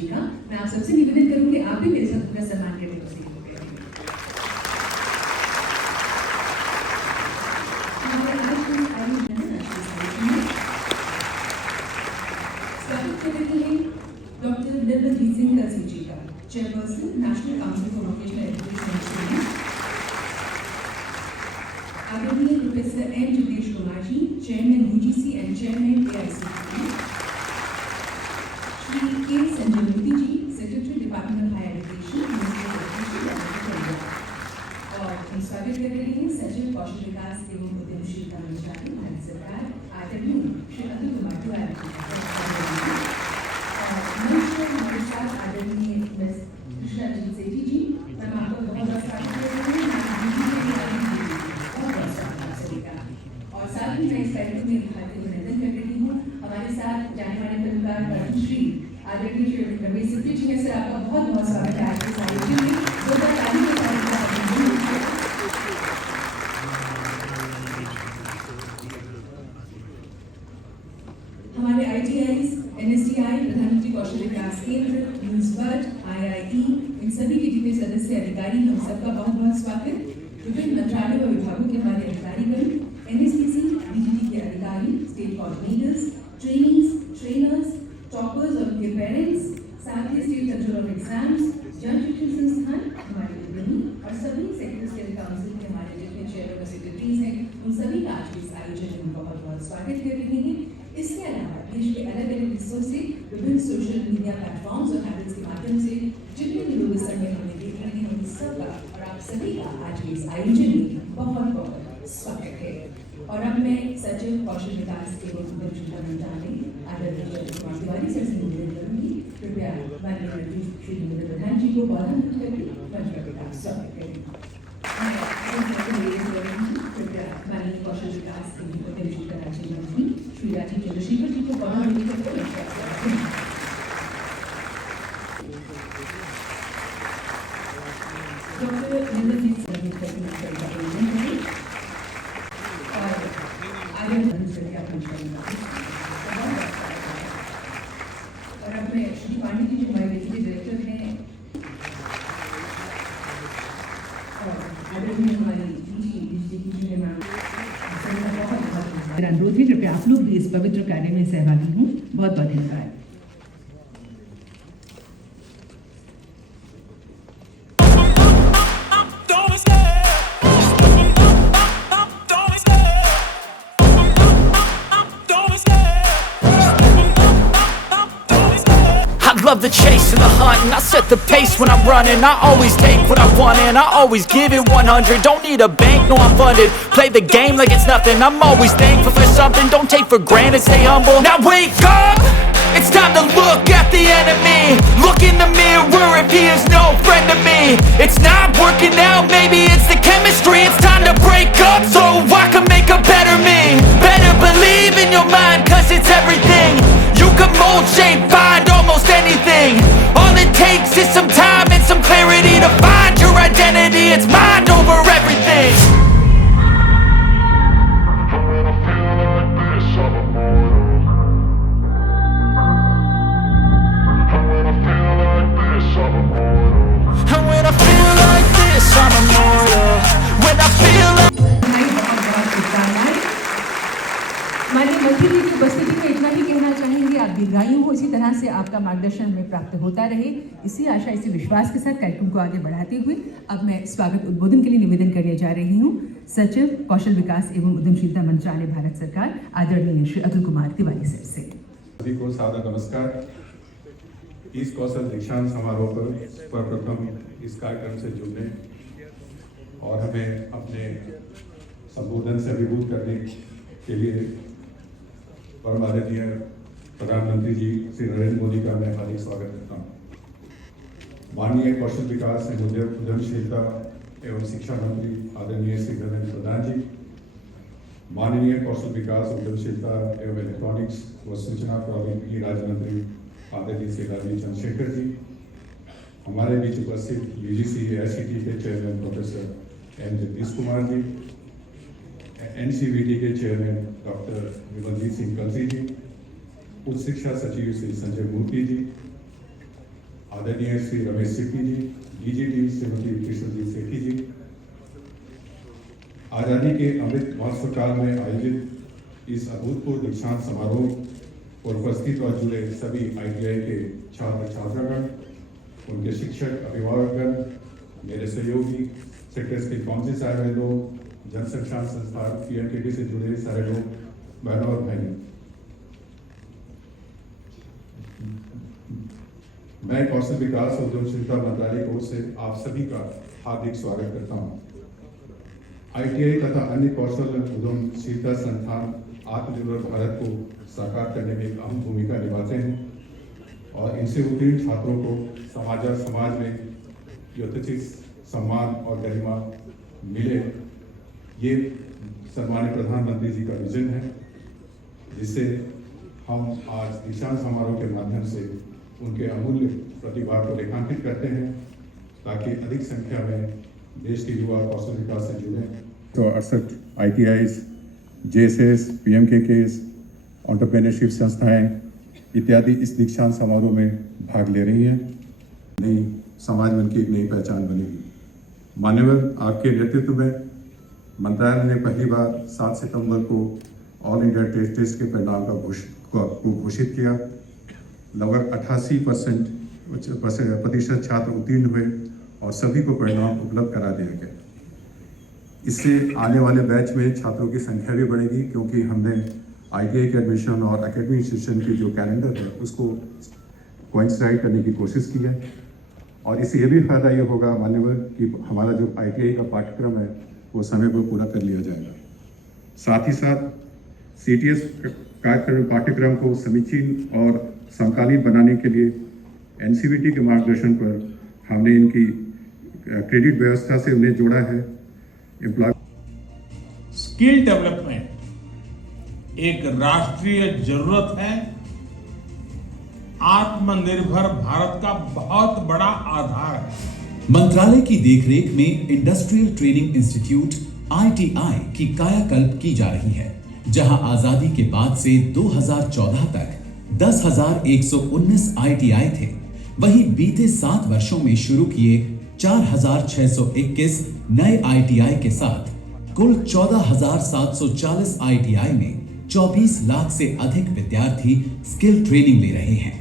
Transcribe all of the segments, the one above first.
जी का। मैं आप सबसे निवेदन करूंगी आप भी मेरे साथ उनका सम्मान करने को सीखें। स्वागत कर रही है डॉक्टर निर्मलजीत सिंह कलसी जी का, chairperson national council for vocational education and training. आदरणीय professor N Jitesh Kumar ji, chairman UGC and chairman AICTE. Shri K Sanjay Murthy ji, secretary department of higher education, ministry of education. और हम स्वागत कर रहे हैं सचिव कौशल विकास एवं उद्यमशीलता मंत्रालय भारत सरकार, आदरणीय श्री अतुल कुमार तिवारी जी। हमारे साथ आदरणीय मिस कृष्णाजीत सेठी जी, मैं आपको बहुत स्वागत कर रही हूँ और साथ ही मैं इस कार्यक्रम में भारतीय अभिनंदन कर रही हूँ। हमारे साथ जाने वाले फिल्मकार पद्मश्री आदरणीय श्री रमेश सिद्धि जी हैं। सर, आपका बहुत बहुत स्वागत है आज के कार्यक्रम में। हमारे ITIs, NSTI, प्रधानमंत्री कौशल विकास केंद्र, यूनिवर्सिटी, IIE, इन सभी के जितने सदस्य अधिकारी, हम सबका बहुत बहुत स्वागत। विभिन्न मंत्रालयों और विभागों के हमारे अधिकारीगण, NSTC, DGT के अधिकारी, state coordinators, trainings, trainers, toppers और उनके पेरेंट्स, साथ ही स्टेट कंट्रोल ऑफ एग्जाम्स, जन शिक्षण संस्थान, हमारे उद्यमी और सभी सेक्रेटरी काउंसिल के हमारे जितने चेयर और सेक्रेटरीज हैं, उन सभी का आज इस आयोजन में बहुत बहुत स्वागत कर रहे हैं। इसके अलावा देश के अलग अलग हिस्सों से विभिन्न सोशल मीडिया प्लेटफॉर्म्स और हैंडल्स के माध्यम से जितने भी लोग इस समय हमें देख रहे हैं, उन सबका और आप सभी का आज के इस आयोजन में बहुत बहुत स्वागत है। और अब मैं सचिव कौशल विकास एवं उद्यमशीलता मंत्रालय आदरणीय अतुल कुमार तिवारी सर से निवेदन करूंगी, कृपया माननीय मंत्री श्री नरेंद्र प्रधान जी को पौधरोपण करके मंच पर स्वागत करें। कृपया माननीय कौशल विकास एवं उद्यमशीलता राज्य मंत्री श्री राजीव चंद्रशेखर जी को पौधरोपण करके मंच पर स्वागत करें। डॉक्टर निर्मलजीत सिंह जी का आयोजन करें और आगे करके अपनी और अब मैं श्री पांडे जी जो हमारे डेप्यूटी डायरेक्टर हैं और आदरणीय हमारी अनुरोध है, कृपया आप लोग भी इस पवित्र कार्य में सहभागी हों। बहुत बहुत धन्यवाद। Love the chase and the hunt, and I set the pace when I'm running. I always take what I want and I always give it 100. Don't need a bank, no I'm funded. Play the game like it's nothing. I'm always thankful for something. Don't take for granted, stay humble. Now wake up, it's time to look at the enemy. Look in the mirror if he is no friend to me. It's not working out, maybe it's the chemistry. It's time to break up so I can make a better me. Better believe in your mind, cause it's everything. You can mold, shape, find almost anything. All it takes is some time and some clarity to find your identity. It's mind over everything. And when I feel like this, I'm immortal. When I feel like माननीय मंत्री जी की उपस्थिति में इतना ही कहना चाहेंगे। आप दीर्घायु हो, इसी तरह से आपका मार्गदर्शन हमें प्राप्त होता रहे, इसी आशा इसी विश्वास के साथ कार्यक्रम को आगे बढ़ाते हुए अब मैं स्वागत उद्बोधन के लिए निवेदन करने जा रही हूँ सचिव कौशल विकास एवं उद्यमशीलता मंत्रालय भारत सरकार आदरणीय श्री अतुल कुमार तिवारी सर से। सभी को सादर नमस्कार। इस कौशल दीक्षांत समारोह पर सर्वप्रथम इस कार्यक्रम से जुड़ने और हमें अपने संबोधन से अभिभूत करने के लिए परम आदरणीय प्रधानमंत्री जी श्री नरेंद्र मोदी का मैं हार्दिक स्वागत करता हूँ। माननीय कौशल विकास एवं उद्यमशीलता एवं शिक्षा मंत्री आदरणीय श्री धर्मेंद्र प्रधान जी, माननीय कौशल विकास उद्यमशीलता एवं इलेक्ट्रॉनिक्स व सूचना प्रौद्योगिकी राज्य मंत्री आदरणीय श्री राजीव चंद्रशेखर जी, हमारे बीच उपस्थित UGC AICTE के chairman professor N Jagadish Kumar ji, NCVT के चेयरमैन डॉक्टर निर्मलजीत सिंह कलसी जी, उच्च शिक्षा सचिव श्री संजय मूर्ति जी, आदरणीय श्री रमेश सिप्पी जी, डीजीटी श्रीमती कृष्णजीत सेठी जी, आज़ादी के अमृत महोत्सव काल में आयोजित इस अभूतपूर्व दीक्षांत समारोह पर उपस्थित और जुड़े सभी ITI के छात्र छात्रागण, उनके शिक्षक, अभिभावकगण, मेरे सहयोगी, सेक्रेटरी काउंसिल से आए हुए लोग, जनसंख्या संस्थान PMKT से जुड़े सारे लोग, बहनों और भाइयों, मैं कौशल विकास और उद्यमशीलता मंत्रालय की ओर से आप सभी का हार्दिक स्वागत करता हूं। ITI तथा अन्य कौशल उद्यमशीलता संस्थान आत्मनिर्भर भारत को साकार करने में एक अहम भूमिका निभाते हैं और इनसे उत्तीर्ण छात्रों को समाज में यथोचित सम्मान और गरिमा मिले, ये सम्मानित प्रधानमंत्री जी का विजन है, जिससे हम आज दीक्षांत समारोह के माध्यम से उनके अमूल्य प्रतिभा को रेखांकित करते हैं ताकि अधिक संख्या में देश के युवा कौशल विकास से जुड़े। तो 68 ITIs, JSS, PMKKs, एंटरप्रेन्योरशिप संस्थाएं इत्यादि इस दीक्षांत समारोह में भाग ले रही हैं। नई समाज में उनकी एक नई पहचान बनेगी। मान्यवर, आपके नेतृत्व में मंत्रालय ने पहली बार 7 सितंबर को ऑल इंडिया टेस्ट के परिणाम को घोषित किया। लगभग 88% छात्र उत्तीर्ण हुए और सभी को परिणाम उपलब्ध करा दिया गया। इससे आने वाले बैच में छात्रों की संख्या भी बढ़ेगी, क्योंकि हमने ITI के एडमिशन और एकेडमिक इंस्टीट्यूशन की जो कैलेंडर है उसको कोइंसाइड करने की कोशिश की है। और इससे ये भी फायदा ये होगा मान्यवर कि हमारा जो ITI का पाठ्यक्रम है वो समय पर पूरा कर लिया जाएगा। साथ ही साथ CTS पाठ्यक्रम को समीचीन और समकालीन बनाने के लिए NCVT के मार्गदर्शन पर हमने इनकी क्रेडिट व्यवस्था से उन्हें जोड़ा है। स्किल डेवलपमेंट एक राष्ट्रीय जरूरत है, आत्मनिर्भर भारत का बहुत बड़ा आधार है। मंत्रालय की देखरेख में इंडस्ट्रियल ट्रेनिंग इंस्टीट्यूट ITI की कायाकल्प की जा रही है, जहां आजादी के बाद से 2014 तक 10,119 ITI थे। वहीं बीते 7 वर्षों में शुरू किए 4,621 नए ITI के साथ कुल 14,740 ITI में 24 लाख से अधिक विद्यार्थी स्किल ट्रेनिंग ले रहे हैं।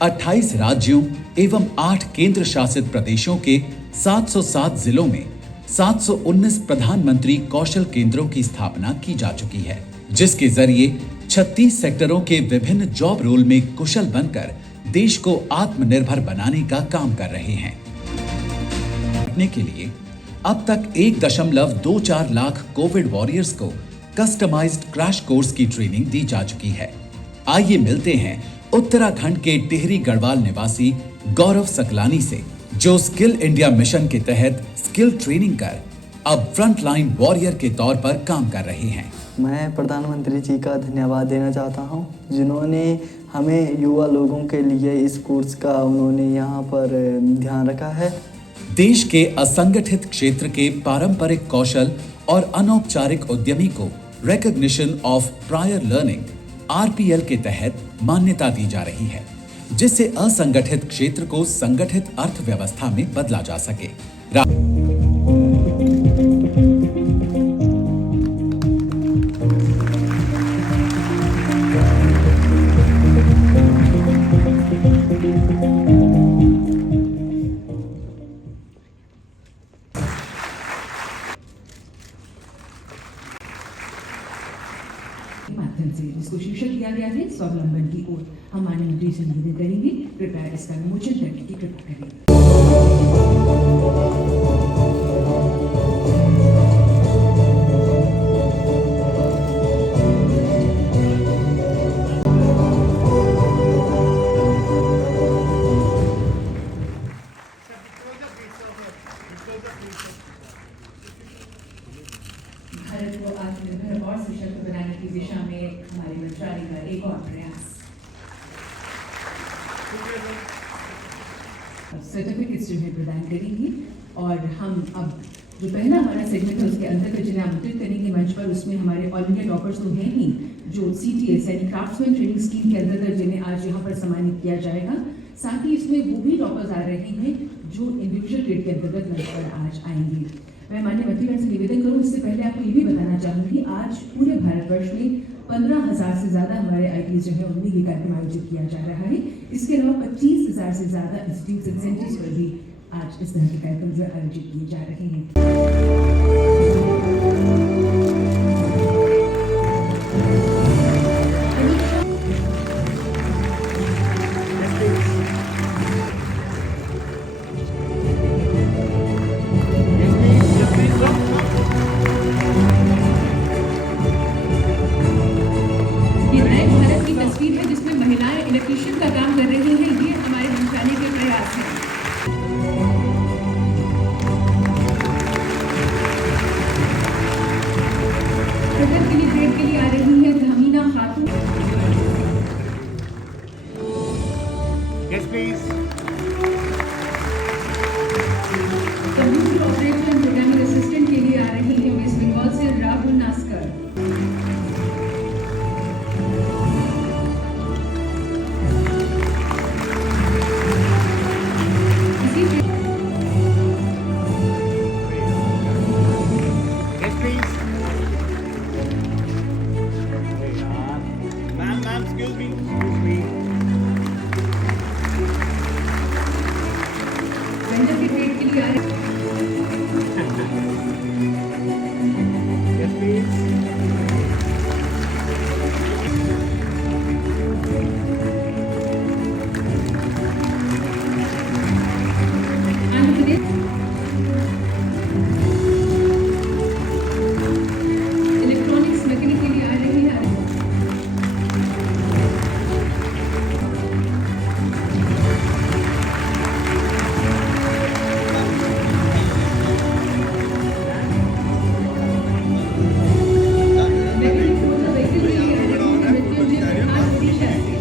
28 राज्यों एवं 8 केंद्र शासित प्रदेशों के 707 जिलों में 719 प्रधानमंत्री कौशल केंद्रों की स्थापना की जा चुकी है, जिसके जरिए 36 सेक्टरों के विभिन्न जॉब रोल में कुशल बनकर देश को आत्मनिर्भर बनाने का काम कर रहे हैं। के लिए अब तक 1.24 लाख कोविड वॉरियर्स को कस्टमाइज्ड क्रैश कोर्स की ट्रेनिंग दी जा चुकी है। आइए मिलते हैं उत्तराखंड के टिहरी गढ़वाल निवासी गौरव सकलानी से, जो स्किल इंडिया मिशन के तहत स्किल ट्रेनिंग कर अब फ्रंटलाइन वॉरियर के तौर पर काम कर रहे हैं। मैं प्रधानमंत्री जी का धन्यवाद देना चाहता हूं, जिन्होंने हमें युवा लोगों के लिए इस कोर्स का उन्होंने यहाँ पर ध्यान रखा है। देश के असंगठित क्षेत्र के पारंपरिक कौशल और अनौपचारिक उद्यमी को recognition of prior learning RPL के तहत मान्यता दी जा रही है, जिससे असंगठित क्षेत्र को संगठित अर्थव्यवस्था में बदला जा सके। माध्यम से जिसको शीर्षक दिया गया है स्वावलंबन की ओर। हम माननीय मंत्री से निवेदन करेंगे, कृपया इसका विमोचन करने की कृपा करें। भारत को आत्मनिर्भर और सशक्त बनाने की दिशा में हमारे मंत्रालय का एक और प्रयास। सर्टिफिकेट्स जो है प्रदान करेंगे और हम अब जो पहला हमारा सेगमेंट है उसके अंतर्गत जिन्हें आमंत्रित करेंगे मंच पर, उसमें हमारे ऑल इंडिया टॉपर्स तो हैं ही, जो CTS यानी क्राफ्ट्समैन ट्रेनिंग स्कीम के अंतर्गत जिन्हें आज यहाँ पर सम्मानित किया जाएगा। साथ ही इसमें वो भी टॉपर्स आ रहे हैं जो इंडिविजुअल ग्रेड के अंतर्गत मंच पर आज आएंगे। मैं माननीय मंत्रीगण से निवेदन करूँ उससे पहले आपको ये भी बताना चाहूँगी, आज पूरे भारतवर्ष में 15,000 से ज़्यादा हमारे ITs जो है उनमें ये कार्यक्रम आयोजित किया जा रहा है। इसके अलावा 25,000 से ज़्यादा इंस्टीट्यूट एंड सेंटर्स पर भी आज इस तरह के कार्यक्रम जो आयोजित किए जा रहे हैं। ये नए भारत की तस्वीर है जिसमें महिलाएं इलेक्ट्रिशियन का काम कर रही हैं। ये हमारे मंत्रालय के प्रयास हैं। प्रगति के लिए ग्रेड के लिए आ रही है धमीना खातून। Computer operator and programming assistant के लिए आ रही है वेस्ट बंगाल से राहुल नास्कर। वेंडर के ग्रेड के लिए आ रही आंध्र प्रदेश इलेक्ट्रॉनिक्स मैकेनिक के लिए आ रही है मैकेनिक मोटर व्हीकल के लिए आ रही है मृत्युंजय प्रकाश ओडिशा से।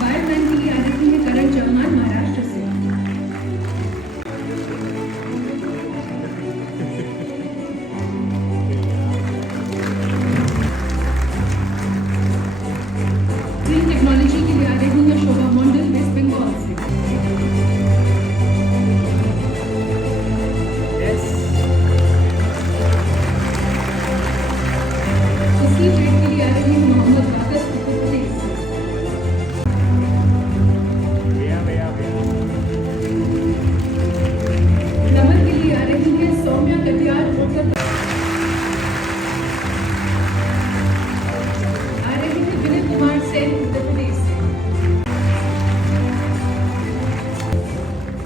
फायरमैन के लिए आ रही है करण चौहान महाराष्ट्र से। ग्रीन टेक्नोलॉजी के लिए आ रही है शोभा मंडल वेस्ट बंगाल से। इसी ग्रेड के लिए आ रही है मोहम्मद वाकस उत्तर प्रदेश से। नमन के लिए आ रही है सौम्या कटियार उत्तर आ रही है विनय कुमार सेन उत्तर प्रदेश से।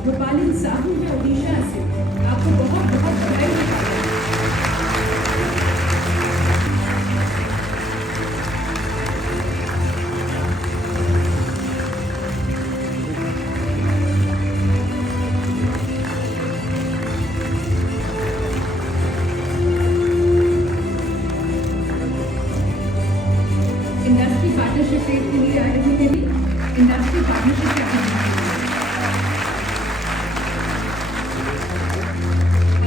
गोपालिन साहू है ओडिशा से। आपको बहुत बहुत बधाई देता हूं। इंडस्ट्री पार्टनरशिप रेट के लिए आ रही है इंडस्ट्री पार्टनरशिप के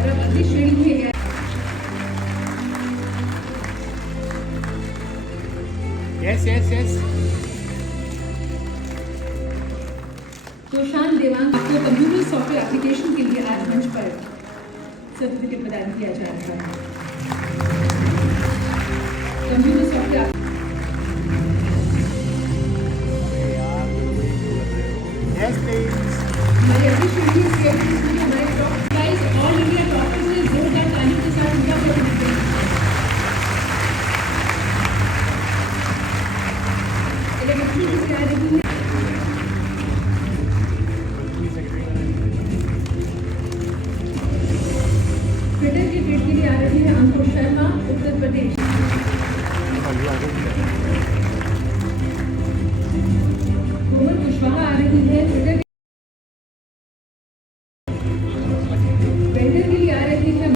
और अब अगली श्रेणी में सुशांत देवांग आपको कंप्यूटर सॉफ्टवेयर एप्लीकेशन के लिए आज मंच पर सर्टिफिकेट प्रदान किया जा रहा है। कंप्यूटर सॉफ्टवेयर हमारे अगली श्रेणी में हमारे top guys all India toppers ने जोरदार ताली के साथ उनका प्रदर्शन किया। इलेक्ट्रिसिटी से आ रही है ट्विटर के ग्रेड के लिए आ रही है अंकुश शर्मा उत्तर प्रदेश। कोमल कुशवाहा आ रही है ट्विटर वेंडर के लिए आ रही है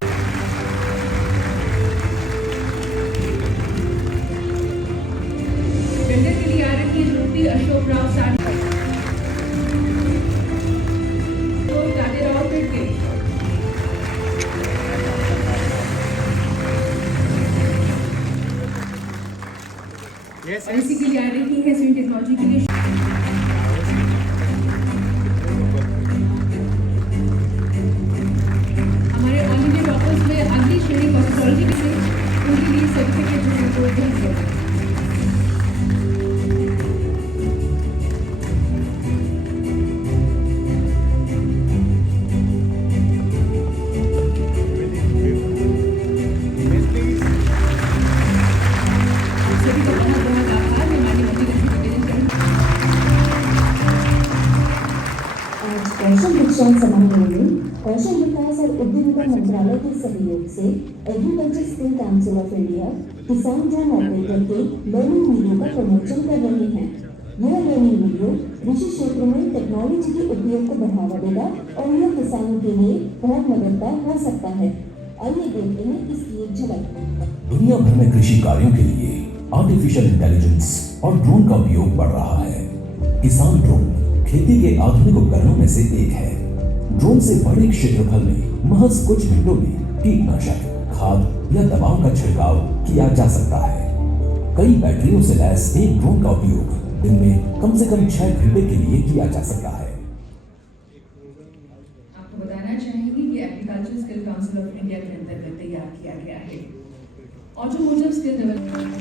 वेंडर के लिए आ रही है ज्योति अशोक टेक्नोलॉजी से उनके लिए सर्टिफिकेट जो है वो भी दिया जाए। सभी का बहुत बहुत आभार। मैं माननीय मंत्री जी को निवेदन करूंगी। आज कौशल दीक्षांत समारोह में कौशल विकास और उद्यमिता मंत्रालय के सहयोग से agriculture skill council of India किसान ड्रोन ऑपरेटर के लर्निंग वीडियो का प्रमोशन कर रहे हैं। यह लर्निंग वीडियो कृषि क्षेत्र में टेक्नोलॉजी के उपयोग को बढ़ावा देगा और यह किसानों के लिए बहुत मददगार हो सकता है। आइए देखते हैं इसकी एक झलक। दुनिया भर में कृषि कार्यों के लिए आर्टिफिशियल इंटेलिजेंस और ड्रोन का उपयोग बढ़ रहा है। किसान ड्रोन खेती के आधुनिक उपकरणों में से एक है। ड्रोन से बड़े क्षेत्रफल में महज कुछ मिनटों में कीटनाशक, खाद या दवाओं का छिड़काव किया जा सकता है। कई बैटरियों से लैस एक ड्रोन का उपयोग दिन में कम से कम 6 घंटे के लिए किया जा सकता है। आपको बताना चाहेंगे कि agriculture skill council of India के अंतर्गत तैयार किया गया है। ऑटोमोटिव स्किल डेवलपमेंट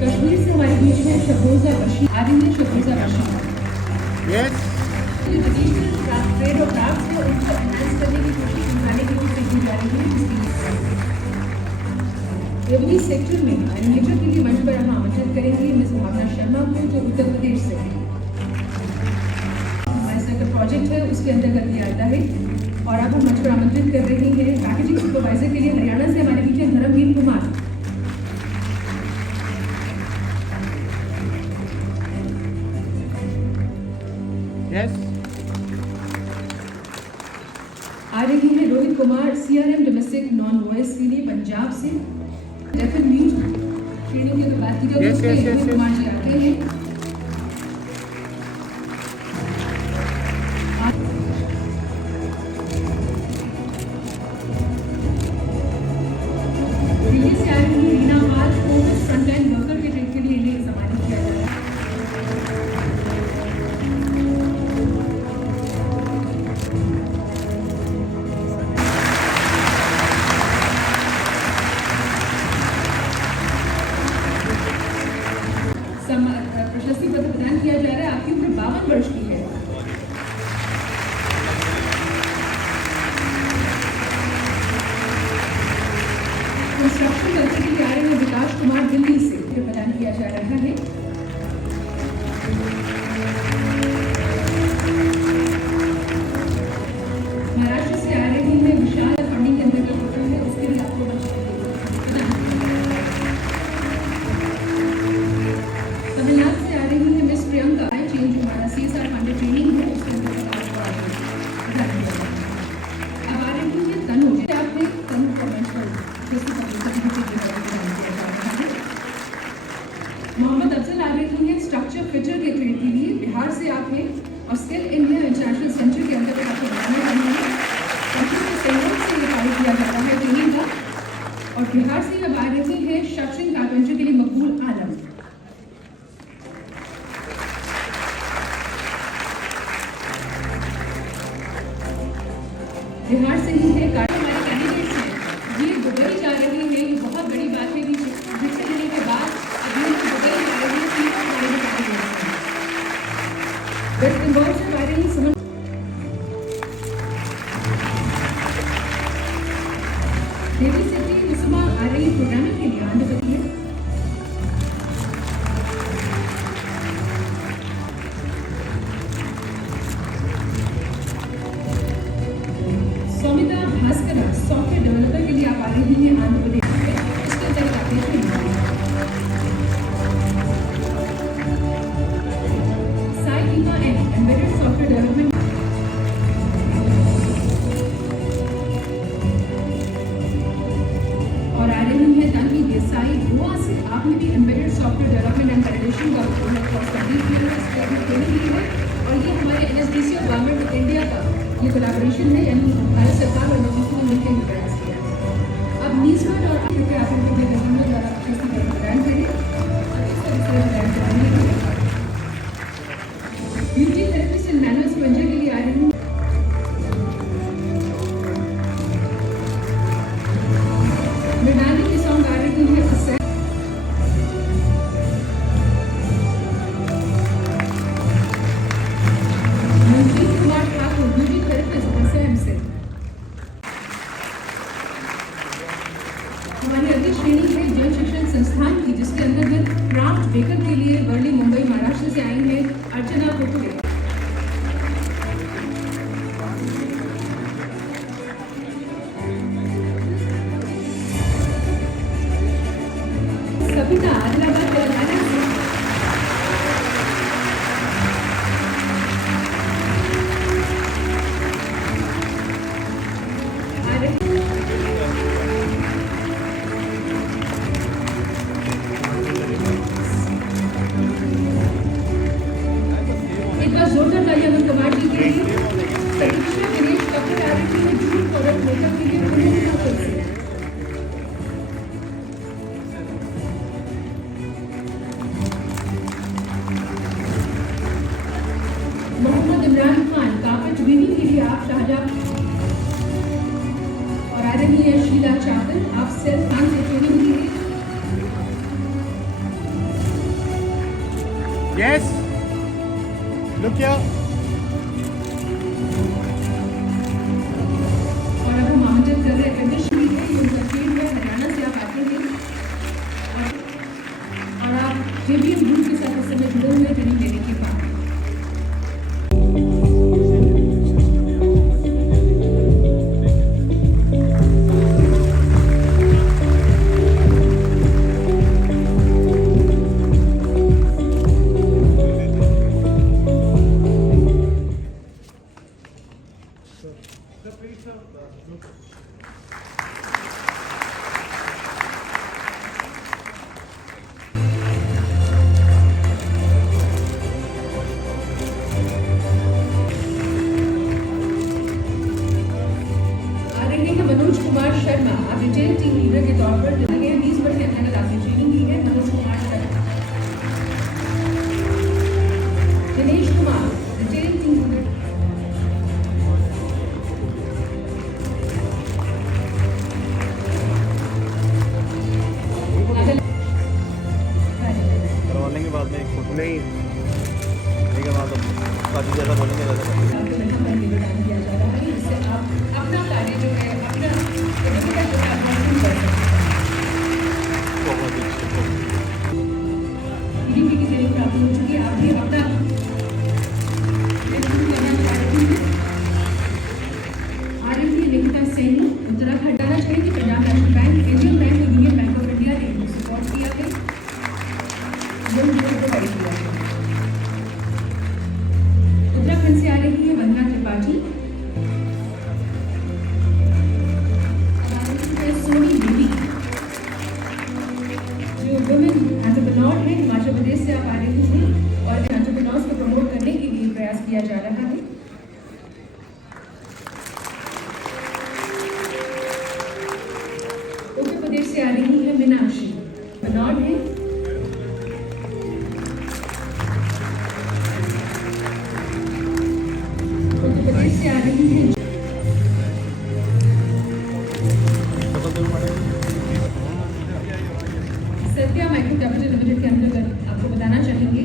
कश्मीर से हमारे बीच में शहरोजा बशीर आ रही है। शहरोजा बशीर जो ट्रेडिशनल ट्रेड और क्राफ्ट है उनको एनहांस करने की कोशिश निकालने की कोशिश की जा रही है। रेवन्यू सेक्टर में एनिमेटर के लिए मंच पर हम आमंत्रित करेंगे मिस भावना शर्मा को, जो उत्तर प्रदेश से है। हमारे सर्कल प्रोजेक्ट है उसके अंतर्गत ये आता है। और अब हम मंच पर आमंत्रित कर रहे हैं पैकेजिंग सुपरवाइजर के लिए हरियाणा से हमारे बीच में धर्मवीर कुमार। आ रही है Rohit Kumar CRM domestic non voice के लिए पंजाब से। डेफिन म्यूट श्रेणियों की अगर बात की जाए तो रोहित कुमार जी आते हैं। दिल्ली से आ रही है रीना पाल को फ्रंटलाइन वर्कर के ट्रेड के लिए इन्हें सम्मानित किया जा रहा है। प्रशस्ति पत्र प्रदान किया जा रहा है। आपकी उम्र 52 वर्ष की है। कंस्ट्रक्शन कल्चर के लिए आ रहे हैं विकास कुमार दिल्ली से प्रदान किया जा रहा है। महाराष्ट्र से आ रही है विशाल फंडिंग के अंतर्गत होता है उसके लिए आपको तमिलनाडु से आ रही है मिस प्रियंका चेंज जो हमारा CSR फंडेड ट्रेनिंग है उसके अंतर्गत आपको अब आ रही है तनु। आपने तनु को मंच पर मोहम्मद अफजल आ रही है स्ट्रक्चर फिटर के ट्रेड के लिए। बिहार से आप हैं और स्किल इंडिया इंटरनेशनल सेंटर के अंतर्गत आपको बनाने वाली है। कंपनी के सहयोग से ये कार्य किया जाता है ट्रेनिंग का। और बिहार से अब आ रही है शटरिंग कारपेंटर के लिए मकबूल आलम। बिहार से ही है हमारे कैंडिडेट्स हैं। ये दुबई जा रही है। ये बहुत बड़ी बात है कि शिक्षा लेने के बाद अभी हम दुबई जा रही है। तीनों हमारे कैंडिडेट्स हैं। वेस्ट बंगाल से आ रही सुमन। देवी सिटी कुसुमा आ रही प्रोग्रामिंग के लिए आंध्र प्रदेश में। सौमिता भास्कर सॉफ्टवेयर डेवलपर के लिए आप आ रही हैं आंध्र प्रदेश में। इसके अंतर्गत आते हैं हाल ही गोवा से आपने भी embedded software development and validation का कोर्स कंप्लीट किया है, इसके लिए ट्रेनिंग ली है और ये हमारे NSDC और गवर्नमेंट ऑफ इंडिया का ये कोलैबोरेशन है, यानी भारत सरकार और NSDC ने मिलकर ये प्रयास किया है। अब नीजवर्ड और क्योंकि आप इनको अपने गवर्नमेंट द्वारा अच्छे से प्रदान करें ब्यूटी थेरेपिस्ट एंड मैनुअल स्पंजर के लिए आ रही हूँ मृणाली की सॉन्ग आ रही है उससे Manjeet Kumar Thakur beauty therapist SAM से। हमारी अगली श्रेणी है जन शिक्षण संस्थान की, जिसके अंतर्गत क्राफ्ट बेकर के लिए वर्ली मुंबई महाराष्ट्र से आई है अर्चना कोटुरे। सविता आदिलाबाद तेलंगाना से। आ रही एक बार जोरदार तालियां अमन कुमार जी के लिए। प्रतीक्षा दिनेश कपूर आ रही है जून प्रोडक्ट मेकअप के लिए पुणे ठाकुर से। मोहम्मद इमरान खान कापच वीडियो के लिए आप शाहजहां और आ रही है शीला चाकल, आप सेल्फ खान से ट्रेनिंग के लिए। Yes. Look here. और अब हम आमंत्रित कर रहे हैं कंडीशन भी है, ये उनका फील्ड है, हरियाणा से आप आते हैं और आप JBM ग्रुप के साथ इस समय जुड़े हुए ट्रेनिंग देने के बाद मनोज कुमार शर्मा, आप रिटेल टीम लीडर के तौर पर लगे हैं 20 वर्ष के अंतर्गत आपने ट्रेनिंग ली है। Manoj Kumar Sharma. Dinesh Kumar, retail team leader. करवाने के बाद में एक फोटो नहीं के बाद काफी ज्यादा बोलेंगे प्रदान किया जा रहा है, जिससे आप अपना कार्य जो है अपना EDP की ट्रेनिंग प्राप्त हो चुकी है, आप भी अपना आ रही है निकिता सैनी उत्तराखंड। बताना चाहिए कि Punjab national bank, Indian bank और यूनियन बैंक ऑफ इंडिया ने इनको सपोर्ट किया है, प्रोवाइड किया है। उत्तराखंड से आ रही है वंदना त्रिपाठी। सोनी देवी जो वुमेन एंटरप्रेन्योर है, हिमाचल प्रदेश से आप आ रही हैं और एंटरप्रेन्योर्स को प्रमोट करने के लिए प्रयास किया जा रहा है। उत्तर प्रदेश से आ रही है मीनाक्षी, एंटरप्रेन्योर है। उत्तर प्रदेश से आ रही है सत्या माइक्रो कैपिटल लिमिटेड के अंतर्गत आपको बताना चाहेंगे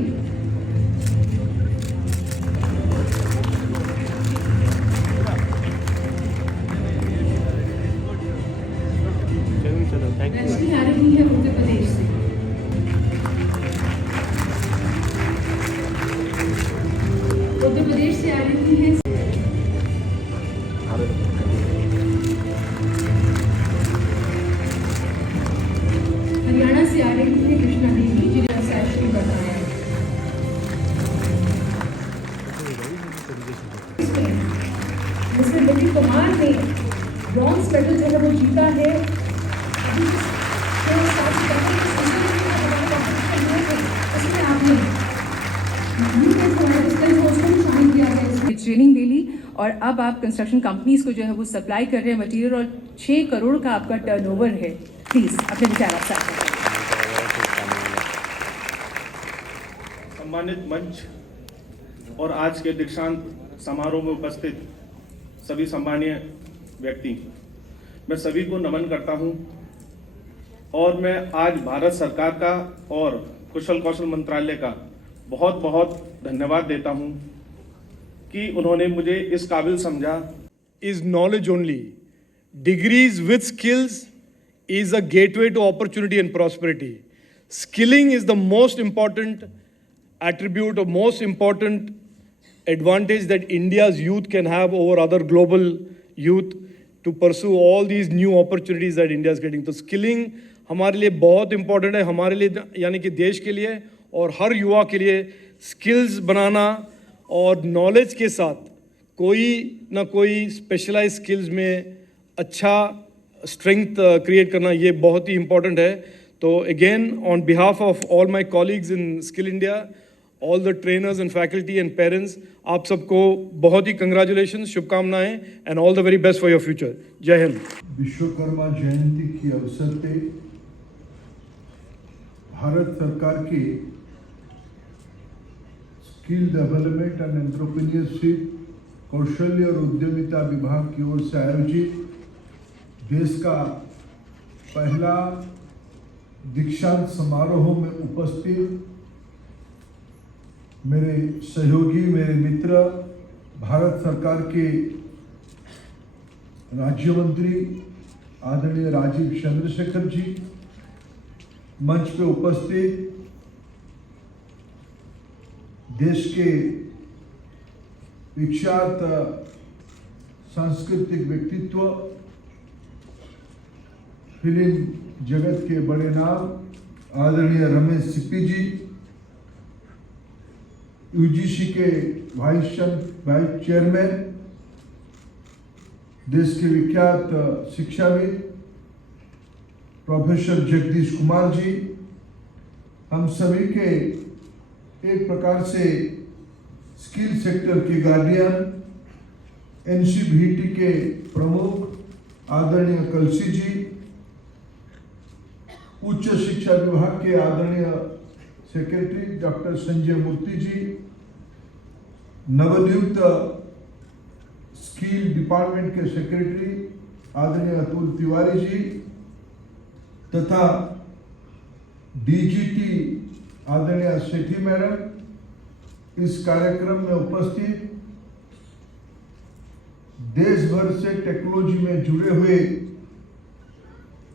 रजनी आ रही है उत्तर प्रदेश से। उत्तर प्रदेश से आ रही है हरियाणा से आ रही है कृष्णा देवी, जिन्हें श्री बताया है। मिस्टर नितिन कुमार ने ब्रॉन्ज मेडल जो है वो जीता है। और अब आप कंस्ट्रक्शन कंपनीज को जो है वो सप्लाई कर रहे हैं मटेरियल और 6 करोड़ का आपका टर्नओवर है। प्लीज़ अपने विचार आप साझा करें। सम्मानित मंच और आज के दीक्षांत समारोह में उपस्थित सभी सम्मानीय व्यक्ति, मैं सभी को नमन करता हूं और मैं आज भारत सरकार का और कुशल कौशल मंत्रालय का बहुत बहुत धन्यवाद देता हूं कि उन्होंने मुझे इस काबिल समझा। Is knowledge only. Degrees with skills is a gateway to opportunity and prosperity. Skilling is the most important attribute or most important advantage that India's youth can have over other global youth to pursue all these new opportunities that India is getting. तो skilling हमारे लिए बहुत important है, हमारे लिए यानी कि देश के लिए और हर युवा के लिए skills बनाना और नॉलेज के साथ कोई ना कोई स्पेशलाइज स्किल्स में अच्छा स्ट्रेंथ क्रिएट करना ये बहुत ही इम्पॉर्टेंट है। तो again on behalf of all my colleagues in skill India, all the trainers and faculty and parents, आप सबको बहुत ही कंग्रेचुलेशन, शुभकामनाएं and all the very best for your future. जय हिंद। विश्वकर्मा जयंती के अवसर पे भारत सरकार की स्किल डेवलपमेंट एंड एंटरप्रेन्योरशिप कौशल्य और उद्यमिता विभाग की ओर से आयोजित देश का पहला दीक्षांत समारोह में उपस्थित मेरे सहयोगी, मेरे मित्र, भारत सरकार के राज्य मंत्री आदरणीय राजीव चंद्रशेखर जी, मंच पे उपस्थित देश के विख्यात सांस्कृतिक व्यक्तित्व, फिल्म जगत के बड़े नाम आदरणीय रमेश सिप्पी जी, यूजीसी के वाइस चेयरमैन, देश के विख्यात शिक्षाविद प्रोफेसर जगदीश कुमार जी, हम सभी के एक प्रकार से स्किल सेक्टर के गार्डियन, एनसीबीटी के प्रमुख आदरणीय कलसी जी, उच्च शिक्षा विभाग के आदरणीय सेक्रेटरी डॉक्टर संजय मूर्ति जी, नवनियुक्त स्किल डिपार्टमेंट के सेक्रेटरी आदरणीय अतुल तिवारी जी तथा डीजीटी आदरणीय सेठी मैडम, इस कार्यक्रम में उपस्थित देश भर से टेक्नोलॉजी में जुड़े हुए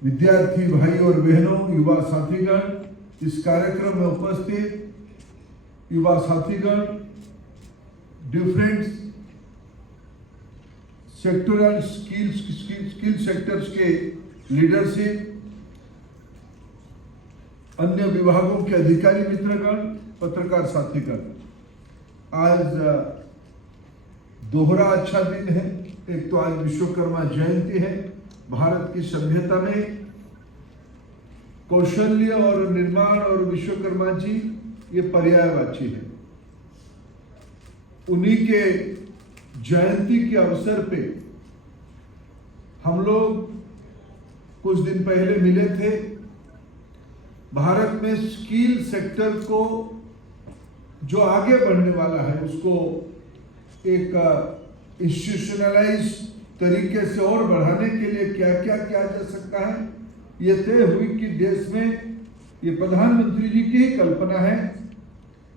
विद्यार्थी भाई और बहनों, युवा साथीगण, इस कार्यक्रम में उपस्थित युवा साथीगण, डिफरेंट सेक्टोरल स्किल सेक्टर्स के लीडरशिप, अन्य विभागों के अधिकारी मित्रगण, पत्रकार साथीगण, आज दोहरा अच्छा दिन है। एक तो आज विश्वकर्मा जयंती है। भारत की सभ्यता में कौशल्य और निर्माण और विश्वकर्मा जी ये पर्यायवाची है। उन्हीं के जयंती के अवसर पे हम लोग कुछ दिन पहले मिले थे। भारत में स्किल सेक्टर को जो आगे बढ़ने वाला है उसको एक इंस्टीट्यूशनलाइज तरीके से और बढ़ाने के लिए क्या क्या किया जा सकता है, ये तय हुई कि देश में, ये प्रधानमंत्री जी की ही कल्पना है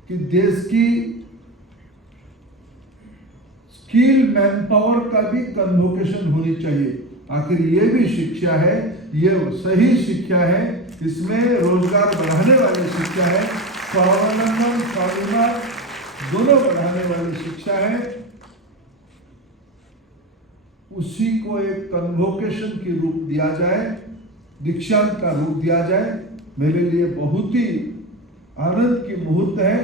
कि देश की स्किल मैन पावर का भी कन्वोकेशन होनी चाहिए। आखिर ये भी शिक्षा है, ये सही शिक्षा है, इसमें रोजगार बढ़ाने वाली शिक्षा है, स्वावलंबन स्वाभिमान दोनों बढ़ाने वाली शिक्षा है। उसी को एक कन्वोकेशन की रूप दिया जाए, दीक्षांत का रूप दिया जाए, मेरे लिए बहुत ही आनंद की मुहूर्त है।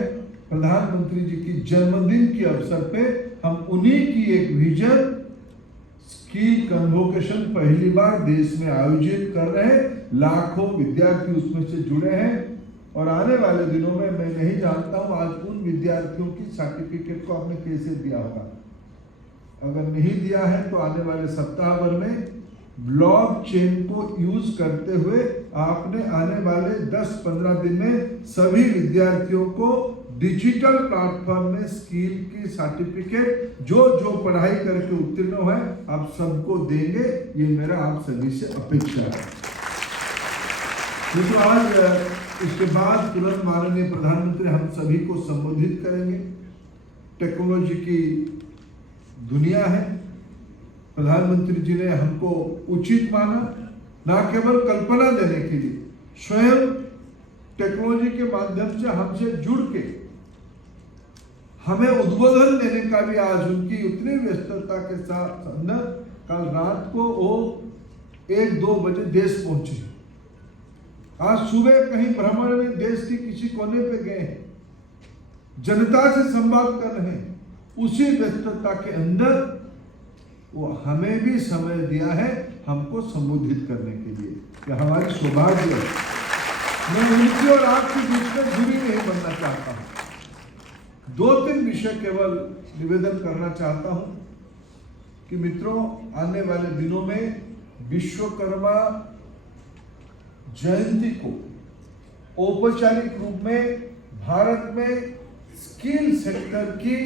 प्रधानमंत्री जी की जन्मदिन के अवसर पे हम उन्हीं की एक विजन स्किल कन्वोकेशन पहली बार देश में आयोजित कर रहे हैं। लाखों विद्यार्थी उसमें से जुड़े हैं और आने वाले दिनों में मैं नहीं जानता हूं आज उन विद्यार्थियों की सर्टिफिकेट को आपने कैसे दिया होगा। अगर नहीं दिया है तो आने वाले सप्ताह भर में ब्लॉकचेन को यूज करते हुए आपने आने वाले 10-15 दिन में सभी विद्यार्थियों को डिजिटल प्लेटफॉर्म में स्किल की सर्टिफिकेट जो पढ़ाई करके उत्तीर्ण हुए आप सबको देंगे, ये मेरा आप सभी से अपेक्षा है। तो आज इसके बाद तुरंत माननीय प्रधानमंत्री हम सभी को संबोधित करेंगे। टेक्नोलॉजी की दुनिया है, प्रधानमंत्री जी ने हमको उचित माना, ना केवल कल्पना देने के लिए, स्वयं टेक्नोलॉजी के माध्यम से हमसे जुड़ के हमें उद्बोधन देने का भी आज उनकी उतनी व्यस्तता के साथ न कल रात को वो 1-2 बजे देश पहुंचे। आज सुबह कहीं भ्रमण में देश के किसी कोने पे गए हैं, जनता से संवाद कर रहे हैं। उसी व्यस्तता के अंदर वो हमें भी समय दिया है हमको संबोधित करने के लिए, कि हमारी सौभाग्य है। मैं उनकी और आपके बीच में दूरी नहीं बनना चाहता हूं। 2-3 विषय केवल निवेदन करना चाहता हूं कि मित्रों, आने वाले दिनों में विश्वकर्मा जयंती को औपचारिक रूप में भारत में स्किल सेक्टर की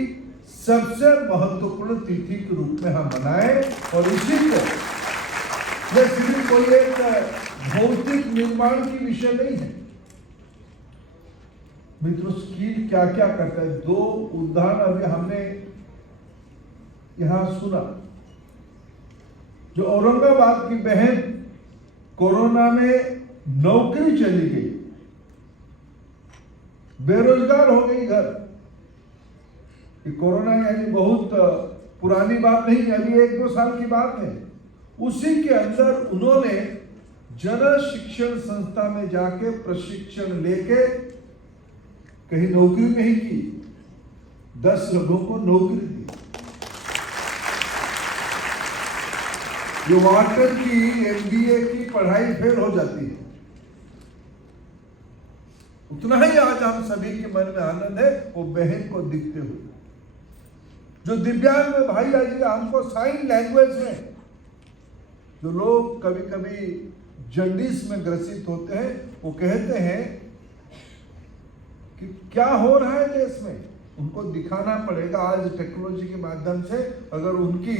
सबसे महत्वपूर्ण तिथि के रूप में हम मनाएं, और इसी को यह सिर्फ कोई एक भौतिक निर्माण की विषय नहीं है। मित्रों, स्किल क्या क्या करता है, 2 उदाहरण अभी हमने यहां सुना। जो औरंगाबाद की बहन कोरोना में नौकरी चली गई, बेरोजगार हो गई घर। कोरोना यानी बहुत पुरानी बात नहीं है, अभी 1-2 साल की बात है। उसी के अंदर उन्होंने जन शिक्षण संस्था में जाके प्रशिक्षण लेके कहीं नौकरी नहीं की, 10 लोगों को नौकरी दी। जो वाटर की MBA की पढ़ाई फेल हो जाती है, उतना ही आज हम सभी के मन में आनंद है वो बहन को दिखते हुए। जो दिव्यांग भाई आज हमको साइन लैंग्वेज में, जो लोग कभी कभी जंडिस में ग्रसित होते हैं, वो कहते हैं कि क्या हो रहा है देश में, उनको दिखाना पड़ेगा। आज टेक्नोलॉजी के माध्यम से अगर उनकी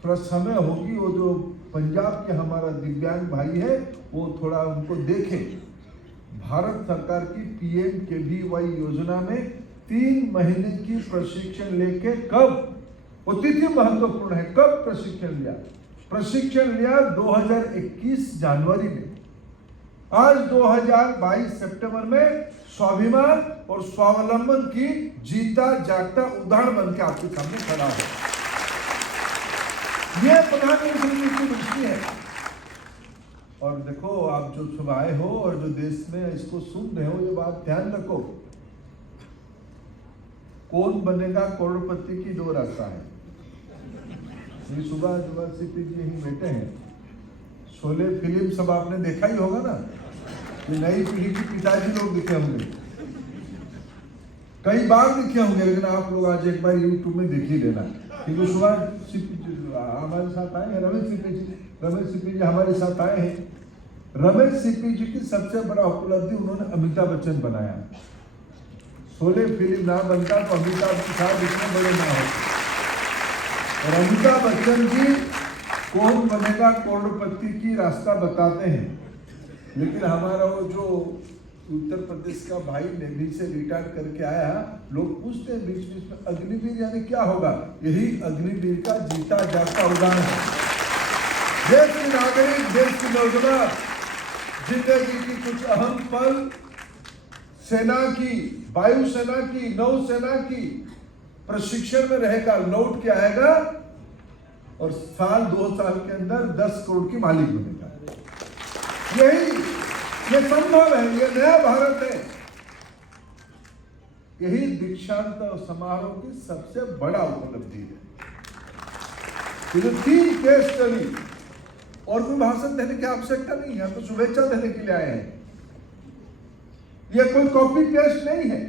थोड़ा समय होगी, वो जो पंजाब के हमारा दिव्यांग भाई है वो थोड़ा उनको देखें। भारत सरकार की PMKVY योजना में 3 महीने की प्रशिक्षण लेके, कब वो तिथि महत्वपूर्ण है, कब प्रशिक्षण लिया? प्रशिक्षण लिया 2021 जनवरी में। आज 2022 सितंबर में स्वाभिमान और स्वावलंबन की जीता जागता उदाहरण बन के आपके सामने खड़ा है। यह प्रधानमंत्री जी की दृष्टि है। और देखो, आप जो सब आए हो और जो देश में इसको सुन रहे हो, ये बात ध्यान रखो, कौन बनेगा करोड़पति की 2 रास्ता है। ये सुबह यूनिवर्सिटी जी ही बैठे हैं, शोले फिल्म सब आपने देखा ही होगा ना। ये नई पीढ़ी के पिताजी लोग दिखे होंगे, कई बार दिखे होंगे, लेकिन आप लोग आज एक बार यूट्यूब में देख ही लेना। क्योंकि सुबह हमारे साथ आए हैं रमेश सीपी जी हमारे साथ आए हैं। रमेश सीपी जी की सबसे बड़ा उपलब्धि, उन्होंने अमिताभ बच्चन बनाया। शोले फिल्म ना बनता तो अमिताभ के साथ इतने बड़े ना होते। और अमिताभ बच्चन जी कौन बनेगा करोड़पति की रास्ता बताते हैं। लेकिन हमारा वो जो उत्तर प्रदेश का भाई नेवी से रिटायर करके आया, लोग पूछते हैं बीच बीच में अग्निवीर यानी क्या होगा। यही अग्निवीर का जीता जागता उदाहरण है। देश के नागरिक, देश के नौजवान जिंदगी की कुछ अहम पल सेना की, वायुसेना की, नौसेना की प्रशिक्षण में रहेगा, लौट के आएगा और 1-2 साल के अंदर 10 करोड़ की मालिक बनेगा। ये संभव है, ये नया भारत है। यही दीक्षांत समारोह की सबसे बड़ा उपलब्धि है। ये 3 केस स्टडी, और कोई भाषण देने की आवश्यकता नहीं है, तो शुभेच्छा देने के लिए आए हैं। यह कोई कॉपी पेस्ट नहीं है।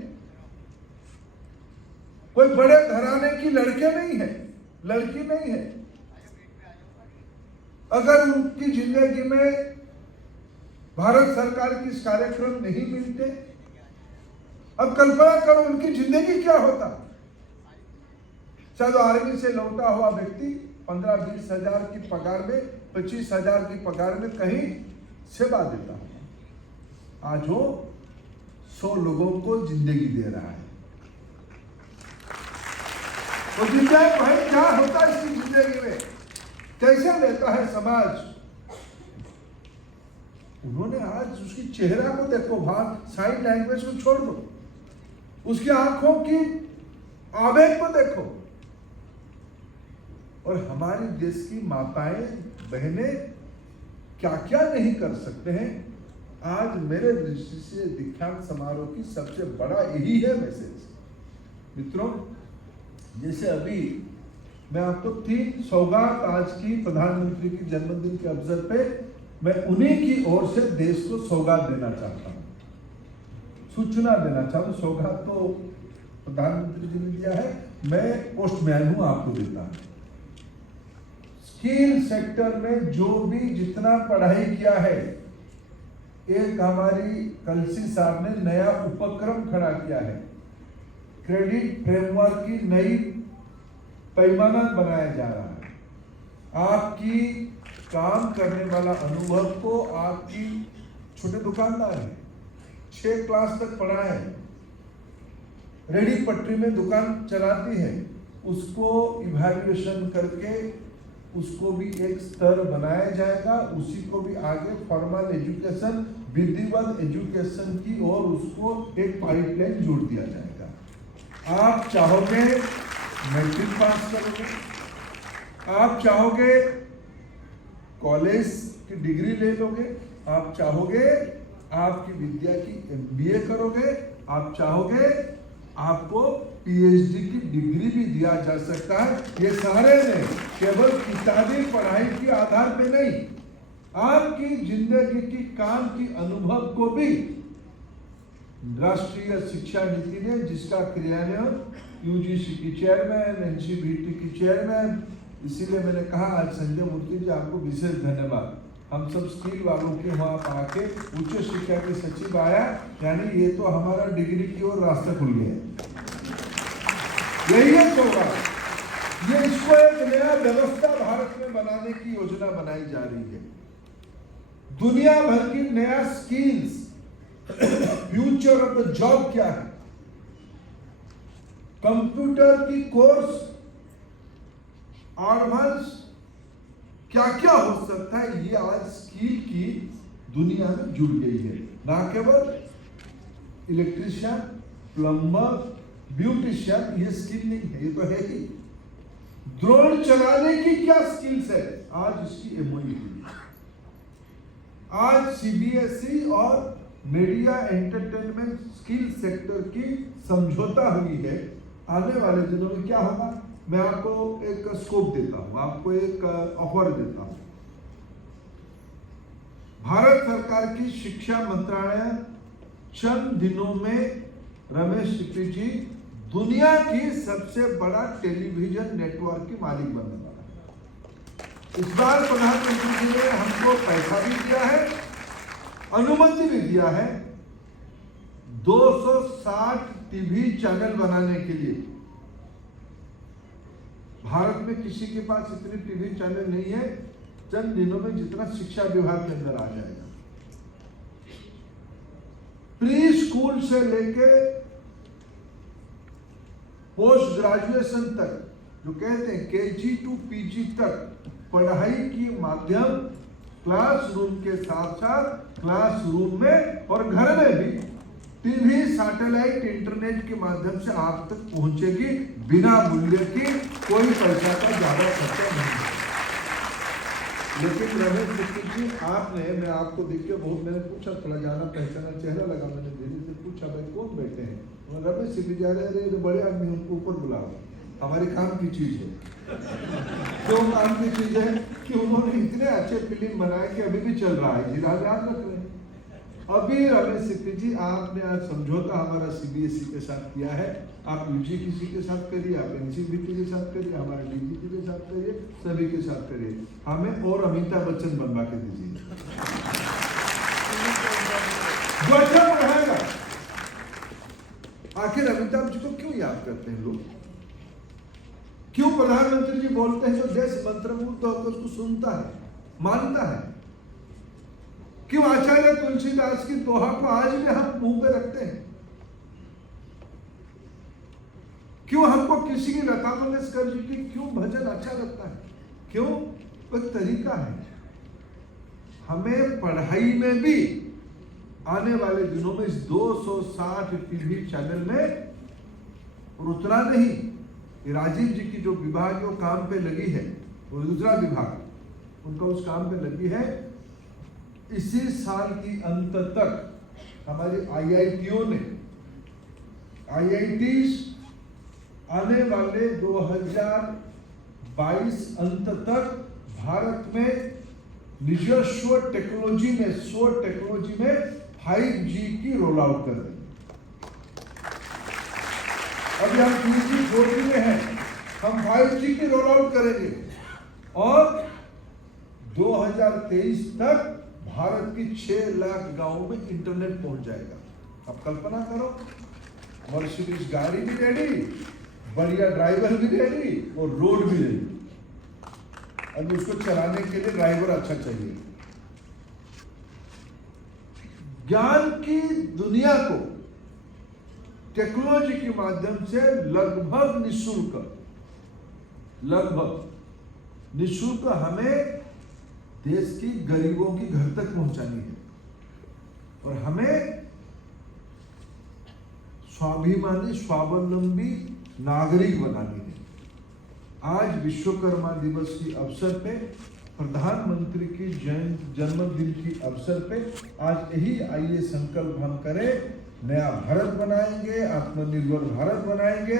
कोई बड़े घराने की लड़के नहीं है, लड़की नहीं है। अगर उनकी जिंदगी में भारत सरकार के इस कार्यक्रम नहीं मिलते, अब कल्पना करो उनकी जिंदगी क्या होता। शायद आर्मी से लौटा हुआ व्यक्ति 15-20 हजार की पगार में, 25 हजार की पगार में कहीं सेवा देता है, आज वो 100 लोगों को जिंदगी दे रहा है। तो जिंदगी भाई क्या होता है इसकी जिंदगी में, कैसे लेता है समाज। उन्होंने आज उसकी चेहरा को देखो, बात साइन लैंग्वेज को छोड़ दो, उसकी आंखों की आवेग को देखो। और हमारे देश की माताएं बहनें क्या क्या नहीं कर सकते हैं। आज मेरे दृष्टि से दीक्षांत समारोह की सबसे बड़ा यही है मैसेज। मित्रों, जैसे अभी मैं आपको 3 सौगात आज की प्रधानमंत्री की जन्मदिन के अवसर पे मैं उन्हीं की ओर से देश को सौगात देना चाहता हूँ, सूचना देना चाहता हूँ। सौगात तो प्रधानमंत्री जी ने दिया है, मैं पोस्टमैन हूँ, आपको देता हूँ। स्किल सेक्टर में जो भी जितना पढ़ाई किया है, एक हमारी कलसी साहब ने नया उपक्रम खड़ा किया है, क्रेडिट फ्रेमवर्क की नई पैमाना बनाया जा रहा है। आपकी काम करने वाला अनुभव को, आपकी छोटे दुकानदार है, 6 क्लास तक पढ़ा है, रेडी पटरी में दुकान चलाती है, उसको इवैल्यूएशन करके उसको भी एक स्तर बनाया जाएगा, उसी को भी आगे फॉर्मल एजुकेशन, विधिवत एजुकेशन की ओर उसको एक पाइपलाइन जोड़ दिया जाएगा। आप चाहोगे मैट्रिक पास करोगे, आप चाहोगे कॉलेज की डिग्री ले लोगे, आप चाहोगे आपकी विद्या की MBA करोगे, आप चाहोगे आपको PhD की डिग्री भी दिया जा सकता है। ये सारे ने केवल किताबी पढ़ाई के आधार पे नहीं, आपकी जिंदगी की काम की अनुभव को भी राष्ट्रीय शिक्षा नीति ने, जिसका क्रियान्वयन UGC की चेयरमैन, NCVT की चेयरमैन, इसीलिए मैंने कहा आज संजय मूर्ति जी आपको विशेष धन्यवाद। हम सब स्किल वालों के वहाँ आके उच्च शिक्षा के सचिव आया, यानी ये तो हमारा डिग्री की ओर रास्ता खुल गया। यही है होगा, ये इसको एक नया व्यवस्था भारत में बनाने की योजना बनाई जा रही है। दुनिया भर की नया skills, future of the job क्या है, कंप्यूटर की कोर्स, एडवांस क्या क्या हो सकता है, ये आज स्किल की दुनिया में जुड़ गई है। ना केवल इलेक्ट्रिशियन, प्लम्बर, ब्यूटिशियन ये स्किल नहीं है, ये तो है ही। ड्रोन चलाने की क्या स्किल्स है, आज इसकी MOU हुई। आज CBSE और मीडिया एंटरटेनमेंट स्किल सेक्टर की समझौता हुई है। आने वाले दिनों में क्या होगा, मैं आपको एक स्कोप देता हूं, आपको एक ऑफर देता हूं। भारत सरकार की शिक्षा मंत्रालय चंद दिनों में रमेश सिप्पी जी दुनिया की सबसे बड़ा टेलीविजन नेटवर्क की मालिक बनने वाला है। इस बार प्रधानमंत्री जी ने हमको पैसा भी दिया है, अनुमति भी दिया है 260 टीवी चैनल बनाने के लिए। भारत में किसी के पास इतने टीवी चैनल नहीं है, चंद दिनों में जितना शिक्षा विभाग के अंदर आ जाएगा। प्री स्कूल से लेके पोस्ट ग्रेजुएशन तक, जो कहते हैं KG to PG तक पढ़ाई की माध्यम क्लासरूम के साथ साथ क्लासरूम में और घर में भी टीवी, सैटेलाइट, इंटरनेट के माध्यम से आप तक पहुंचेगी बिना मूल्य की, कोई पैसा का ज्यादा खर्चा नहीं। लेकिन रमेश सिप्पी जी आपने, मैं आपको देख के बहुत, मैंने पूछा, थोड़ा जाना पहचाना चेहरा लगा, मैंने धीरे से पूछा भाई कौन बैठे हैं, रमेश सिप्पी जी, अरे बड़े आदमी उनको ऊपर बुलाओ, हमारी काम की चीज है। क्यों काम की चीज है कि उन्होंने इतने अच्छे फिल्म बनाए कि अभी भी चल रहा है, याद रख रहे हैं। अभी रमेश सिप्पी जी, आपने आज समझौता हमारा सीबीएसई के साथ किया है, आप यूजीसी के साथ करिए, आप एनसीबीटी के साथ करिए, हमारे डीजीपी के साथ करिए, सभी के साथ करिए, हमें और अमिताभ बच्चन बनवा के दीजिए, जो अच्छा रहेगा। आखिर अमिताभ जी को क्यों याद करते हैं लोग? क्यों प्रधानमंत्री जी बोलते हैं तो देश मंत्रमुग्ध होकर उसको सुनता है, मानता है? क्यों आचार्य तुलसीदास की दोहा को आज भी हम मुंह पे रखते हैं? क्यों हमको किसी की लता मंगेशकर जी की क्यों भजन अच्छा लगता है? क्यों? एक तरीका है। हमें पढ़ाई में भी आने वाले दिनों में इस 260 टीवी चैनल में उतना नहीं, राजीव जी की जो विभाग वो काम पे लगी है, वो दूसरा विभाग उनका उस काम पे लगी है, इसी साल की अंत तक हमारे आईआईटीओं ने, आईआईटीज आने वाले 2022 अंत तक भारत में निजस्व टेक्नोलॉजी में, स्व टेक्नोलॉजी में 5G की रोल आउट कर देंगे। अभी हम 3G 4G में हैं, हम 5G की रोल आउट करेंगे और 2023 तक भारत की 6 लाख गांवों में इंटरनेट पहुंच जाएगा। अब कल्पना करो, मर्सिडीज गाड़ी भी रेडी, बढ़िया ड्राइवर भी रेडी और रोड भी रेडी। अब उसको चलाने के लिए ड्राइवर अच्छा चाहिए। ज्ञान की दुनिया को टेक्नोलॉजी के माध्यम से लगभग निःशुल्क हमें देश की गरीबों की घर तक पहुंचानी है और हमें स्वाभिमानी, स्वावलंबी नागरिक बनानी है। आज विश्वकर्मा दिवस के अवसर पे, प्रधानमंत्री की जन्मदिन की अवसर पे आज यही आइए संकल्प हम करें, नया भारत बनाएंगे, आत्मनिर्भर भारत बनाएंगे,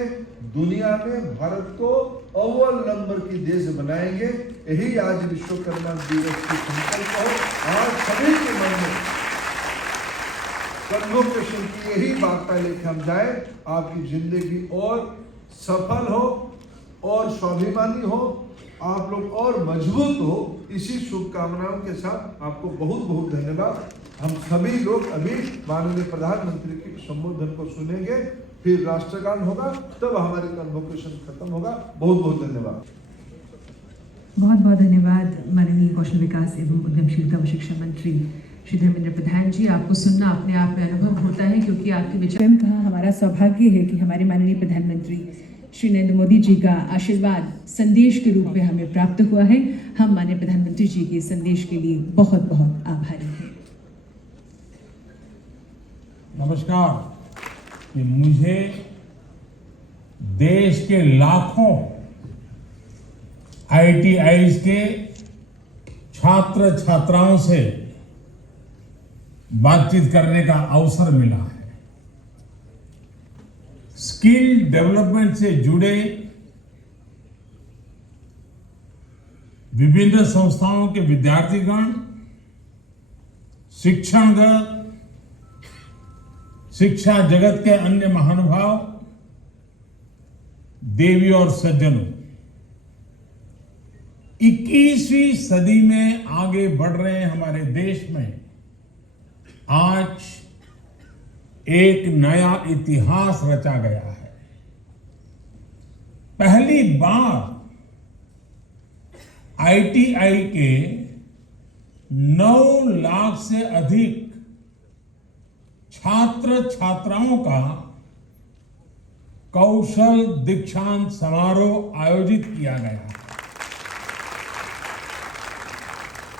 दुनिया में भारत को अव्वल नंबर की देश बनाएंगे। यही आज विश्वकर्मा दिवस की संकल्प हो। आज सभी के मन में कन्वोकेशन की यही वार्ता लेकर हम जाए, आपकी जिंदगी और सफल हो और स्वाभिमानी हो, आप लोग और मजबूत हो। इसी शुभकामनाओं के साथ आपको बहुत बहुत धन्यवाद। हम सभी लोग अभी माननीय प्रधानमंत्री के संबोधन को सुनेंगे, फिर राष्ट्रगान होगा, तब हमारी कन्वोकेशन खत्म होगा। बहुत बहुत धन्यवाद। बहुत बहुत धन्यवाद माननीय कौशल विकास एवं उद्यमशीलता व शिक्षा मंत्री श्री धर्मेंद्र प्रधान जी। आपको सुनना अपने आप में अनुभव होता है, क्योंकि आपके विचार का हमारा सौभाग्य है कि हमारे माननीय प्रधानमंत्री श्री नरेंद्र मोदी जी का आशीर्वाद संदेश के रूप में हमें प्राप्त हुआ है। हम माननीय प्रधानमंत्री जी के संदेश के लिए बहुत बहुत आभारी हैं। नमस्कार। कि मुझे देश के लाखों IITs के छात्र छात्राओं से बातचीत करने का अवसर मिला है। स्किल डेवलपमेंट से जुड़े विभिन्न संस्थाओं के विद्यार्थीगण, शिक्षणगण, शिक्षा जगत के अन्य महानुभाव, देवी और सज्जनों, 21वीं सदी में आगे बढ़ रहे हमारे देश में आज एक नया इतिहास रचा गया है। पहली बार IIT के 9 लाख से अधिक छात्र छात्राओं का कौशल दीक्षांत समारोह आयोजित किया गया है।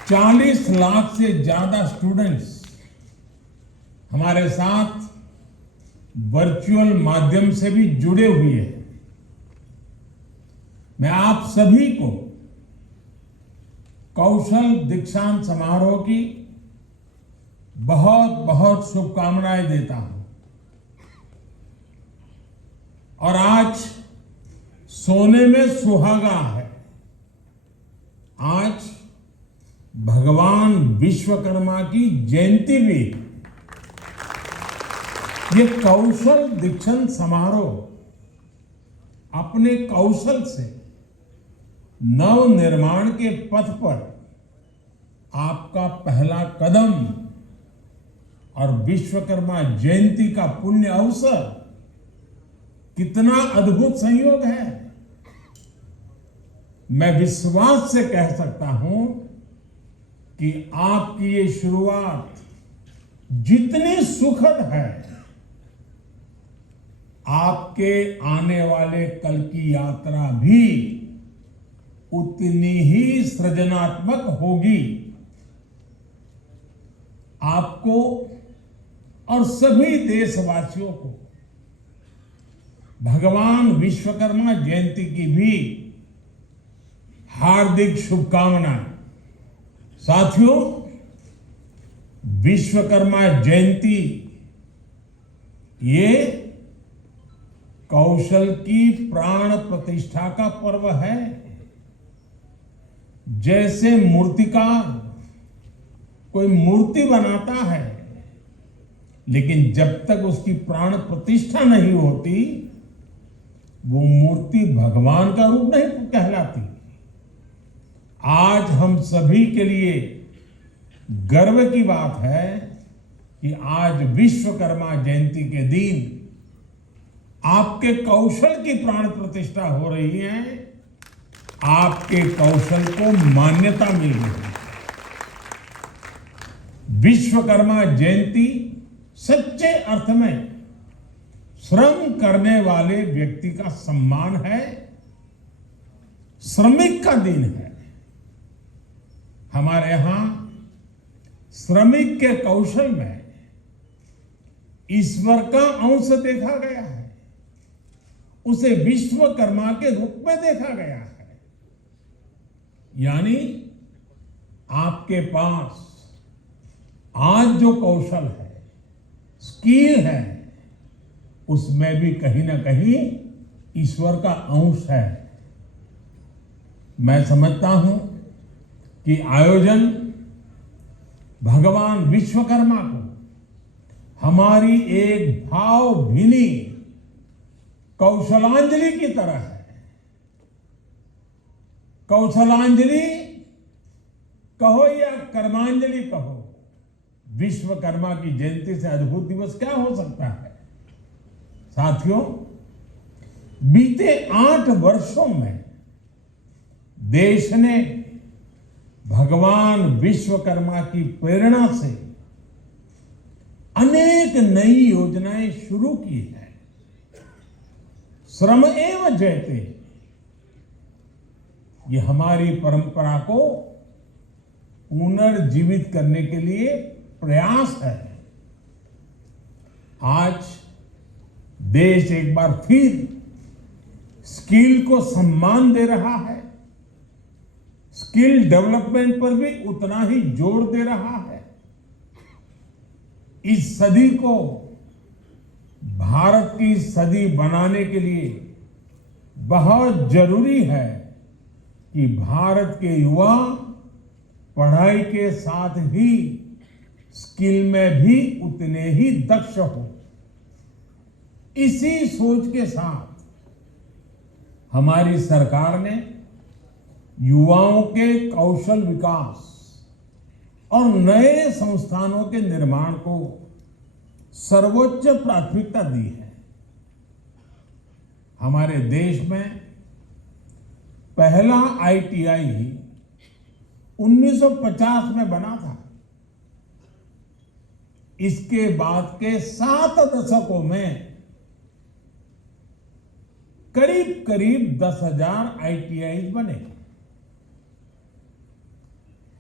40 लाख से ज्यादा स्टूडेंट्स हमारे साथ वर्चुअल माध्यम से भी जुड़े हुए हैं। मैं आप सभी को कौशल दीक्षांत समारोह की बहुत बहुत शुभकामनाएं देता हूं। और आज सोने में सुहागा है। आज भगवान विश्वकर्मा की जयंती भी ये कौशल दीक्षांत समारोह अपने कौशल से नव निर्माण के पथ पर आपका पहला कदम और विश्वकर्मा जयंती का पुण्य अवसर कितना अद्भुत संयोग है। मैं विश्वास से कह सकता हूं कि आपकी ये शुरुआत जितनी सुखद है, आपके आने वाले कल की यात्रा भी उतनी ही सृजनात्मक होगी। आपको और सभी देशवासियों को भगवान विश्वकर्मा जयंती की भी हार्दिक शुभकामनाएं। साथियों, विश्वकर्मा जयंती ये कौशल की प्राण प्रतिष्ठा का पर्व है। जैसे मूर्तिकार कोई मूर्ति बनाता है, लेकिन जब तक उसकी प्राण प्रतिष्ठा नहीं होती वो मूर्ति भगवान का रूप नहीं कहलाती। आज हम सभी के लिए गर्व की बात है कि आज विश्वकर्मा जयंती के दिन आपके कौशल की प्राण प्रतिष्ठा हो रही है, आपके कौशल को मान्यता मिल रही है। विश्वकर्मा जयंती सच्चे अर्थ में श्रम करने वाले व्यक्ति का सम्मान है, श्रमिक का दिन है। हमारे यहां श्रमिक के कौशल में ईश्वर का अंश देखा गया है, उसे विश्वकर्मा के रूप में देखा गया है। यानी आपके पास आज जो कौशल है, स्किल है, उसमें भी कहीं ना कहीं ईश्वर का अंश है। मैं समझता हूं कि आयोजन भगवान विश्वकर्मा को हमारी एक भावभीनी कौशलांजलि की तरह है। कौशलांजलि कहो या कर्मांजलि कहो, विश्वकर्मा की जयंती से अद्भुत दिवस क्या हो सकता है। साथियों, बीते 8 वर्षों में देश ने भगवान विश्वकर्मा की प्रेरणा से अनेक नई योजनाएं शुरू की है। श्रम एव जयते, ये हमारी परंपरा को पुनर्जीवित करने के लिए प्रयास है। आज देश एक बार फिर स्किल को सम्मान दे रहा है, स्किल डेवलपमेंट पर भी उतना ही जोर दे रहा है। इस सदी को भारत की सदी बनाने के लिए बहुत जरूरी है कि भारत के युवा पढ़ाई के साथ ही स्किल में भी उतने ही दक्ष हो। इसी सोच के साथ हमारी सरकार ने युवाओं के कौशल विकास और नए संस्थानों के निर्माण को सर्वोच्च प्राथमिकता दी है। हमारे देश में पहला ITI 1950 में बना था। इसके बाद के 7 दशकों में करीब करीब 10,000 ITI बने।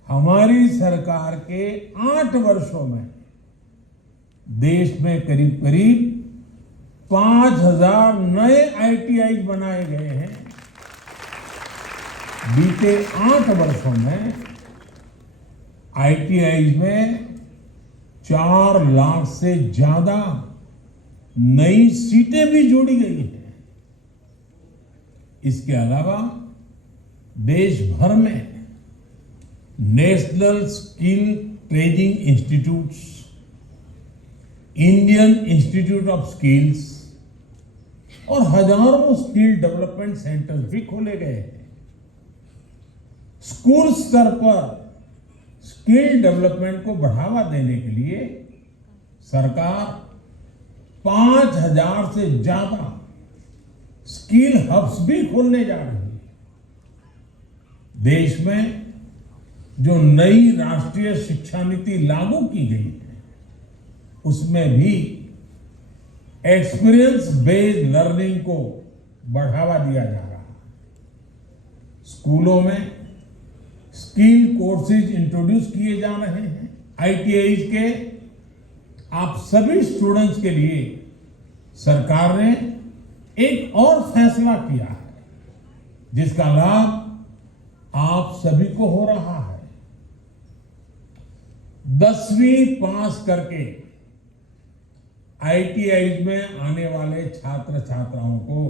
हमारी सरकार के 8 वर्षों में देश में करीब करीब 5,000 नए ITI बनाए गए हैं। बीते 8 वर्षों में ITI में 4 लाख से ज्यादा नई सीटें भी जोड़ी गई हैं। इसके अलावा देश भर में national skill training institutes, Indian institute of skills और हजारों स्किल डेवलपमेंट सेंटर्स भी खोले गए हैं। स्कूल स्तर पर स्किल डेवलपमेंट को बढ़ावा देने के लिए सरकार 5,000 से ज्यादा स्किल हब्स भी खोलने जा रही है। देश में जो नई राष्ट्रीय शिक्षा नीति लागू की गई है, उसमें भी एक्सपीरियंस बेस्ड लर्निंग को बढ़ावा दिया जा रहा है। स्कूलों में स्किल कोर्सेज इंट्रोड्यूस किए जा रहे हैं। ITI के आप सभी स्टूडेंट्स के लिए सरकार ने एक और फैसला किया है, जिसका लाभ आप सभी को हो रहा है। 10वीं पास करके ITI में आने वाले छात्र छात्राओं को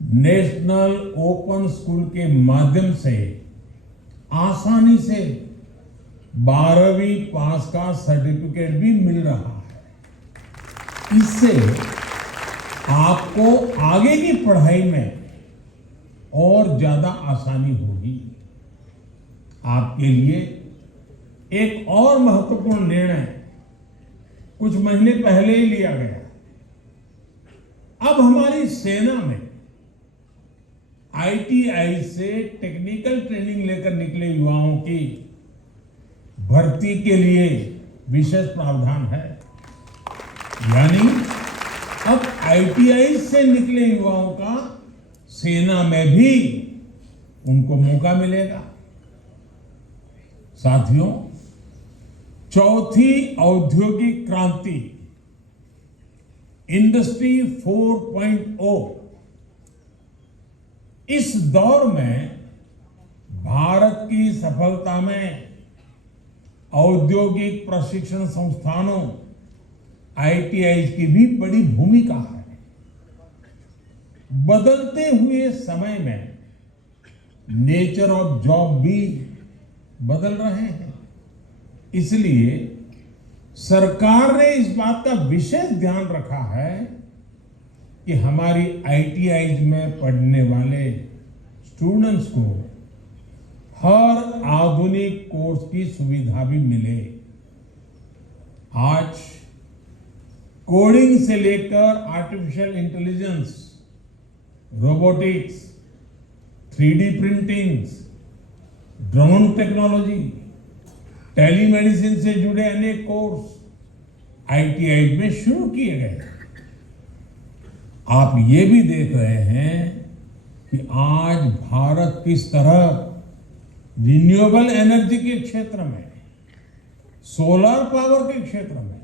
नेशनल ओपन स्कूल के माध्यम से आसानी से 12वीं पास का सर्टिफिकेट भी मिल रहा है। इससे आपको आगे की पढ़ाई में और ज्यादा आसानी होगी। आपके लिए एक और महत्वपूर्ण निर्णय कुछ महीने पहले ही लिया गया। अब हमारी सेना में ITI से टेक्निकल ट्रेनिंग लेकर निकले युवाओं की भर्ती के लिए विशेष प्रावधान है। यानी अब ITI से निकले युवाओं का सेना में भी उनको मौका मिलेगा। साथियों, चौथी औद्योगिक क्रांति इंडस्ट्री 4.0 इस दौर में भारत की सफलता में औद्योगिक प्रशिक्षण संस्थानों ITI की भी बड़ी भूमिका है। बदलते हुए समय में नेचर ऑफ जॉब भी बदल रहे हैं। इसलिए सरकार ने इस बात का विशेष ध्यान रखा है कि हमारी ITI में पढ़ने वाले स्टूडेंट्स को हर आधुनिक कोर्स की सुविधा भी मिले। आज कोडिंग से लेकर artificial intelligence, robotics, 3D printing, drone technology, telemedicine से जुड़े अनेक कोर्स ITI में शुरू किए गए। आप ये भी देख रहे हैं कि आज भारत किस तरह रिन्यूएबल एनर्जी के क्षेत्र में, सोलर पावर के क्षेत्र में,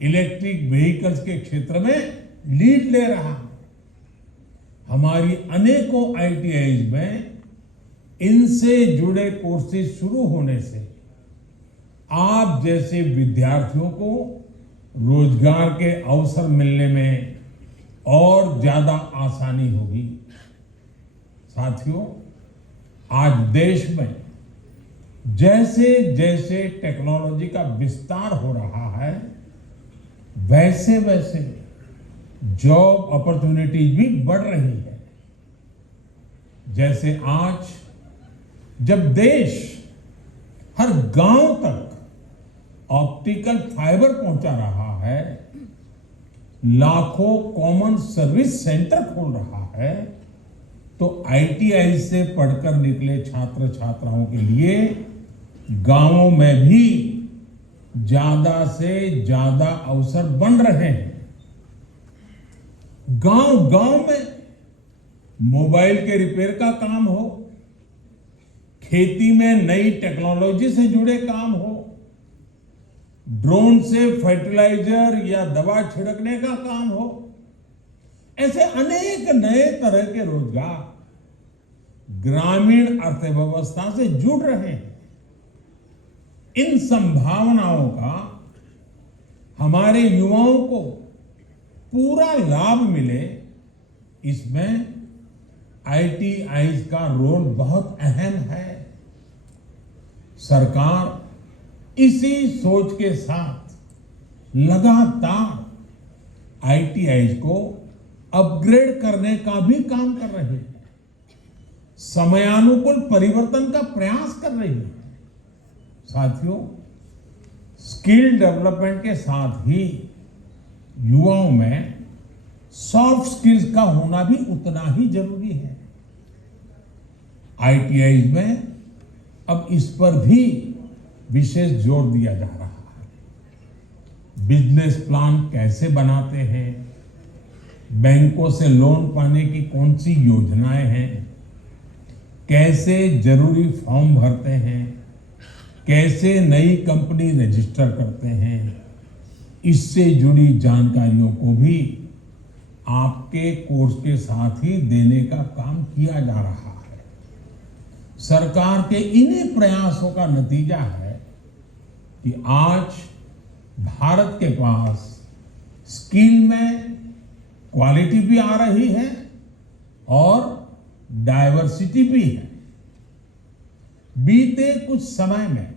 इलेक्ट्रिक व्हीकल्स के क्षेत्र में लीड ले रहा है। हमारी अनेकों ITI में इनसे जुड़े कोर्सेज शुरू होने से आप जैसे विद्यार्थियों को रोजगार के अवसर मिलने में और ज्यादा आसानी होगी। साथियों, आज देश में जैसे जैसे टेक्नोलॉजी का विस्तार हो रहा है, वैसे वैसे जॉब अपॉर्चुनिटीज भी बढ़ रही है। जैसे आज जब देश हर गांव तक ऑप्टिकल फाइबर पहुंचा रहा है, लाखों कॉमन सर्विस सेंटर खोल रहा है, तो ITI से पढ़कर निकले छात्र छात्राओं के लिए गांवों में भी ज्यादा से ज्यादा अवसर बन रहे हैं। गांव गांव में मोबाइल के रिपेयर का काम हो, खेती में नई टेक्नोलॉजी से जुड़े काम हो, ड्रोन से फर्टिलाइजर या दवा छिड़कने का काम हो, ऐसे अनेक नए तरह के रोजगार ग्रामीण अर्थव्यवस्था से जुड़ रहे हैं। इन संभावनाओं का हमारे युवाओं को पूरा लाभ मिले, इसमें ITI का रोल बहुत अहम है। सरकार इसी सोच के साथ लगातार आईटीआई को अपग्रेड करने का भी काम कर रही है, समयानुकूल परिवर्तन का प्रयास कर रही है। साथियों, स्किल डेवलपमेंट के साथ ही युवाओं में सॉफ्ट स्किल्स का होना भी उतना ही जरूरी है। आईटीआई में अब इस पर भी विशेष जोर दिया जा रहा है। बिजनेस प्लान कैसे बनाते हैं, बैंकों से लोन पाने की कौन सी योजनाएं हैं, कैसे जरूरी फॉर्म भरते हैं, कैसे नई कंपनी रजिस्टर करते हैं, इससे जुड़ी जानकारियों को भी आपके कोर्स के साथ ही देने का काम किया जा रहा है। सरकार के इन्हीं प्रयासों का नतीजा है कि आज भारत के पास स्किल में क्वालिटी भी आ रही है और डाइवर्सिटी भी है। बीते कुछ समय में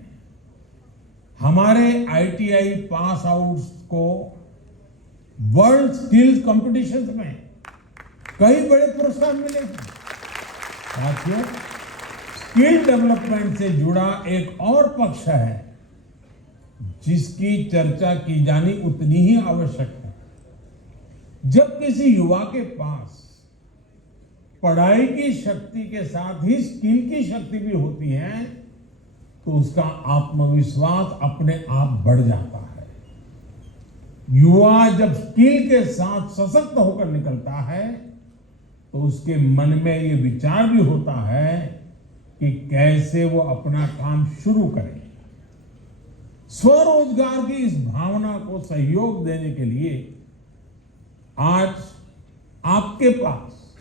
हमारे आईटीआई पास आउट्स को वर्ल्ड स्किल्स कॉम्पिटिशन में कई बड़े पुरस्कार मिले हैं। साथियों, स्किल डेवलपमेंट से जुड़ा एक और पक्ष है जिसकी चर्चा की जानी उतनी ही आवश्यक है। जब किसी युवा के पास पढ़ाई की शक्ति के साथ ही स्किल की शक्ति भी होती है तो उसका आत्मविश्वास अपने आप बढ़ जाता है। युवा जब स्किल के साथ सशक्त होकर निकलता है तो उसके मन में ये विचार भी होता है कि कैसे वो अपना काम शुरू करे। स्वरोजगार की इस भावना को सहयोग देने के लिए आज आपके पास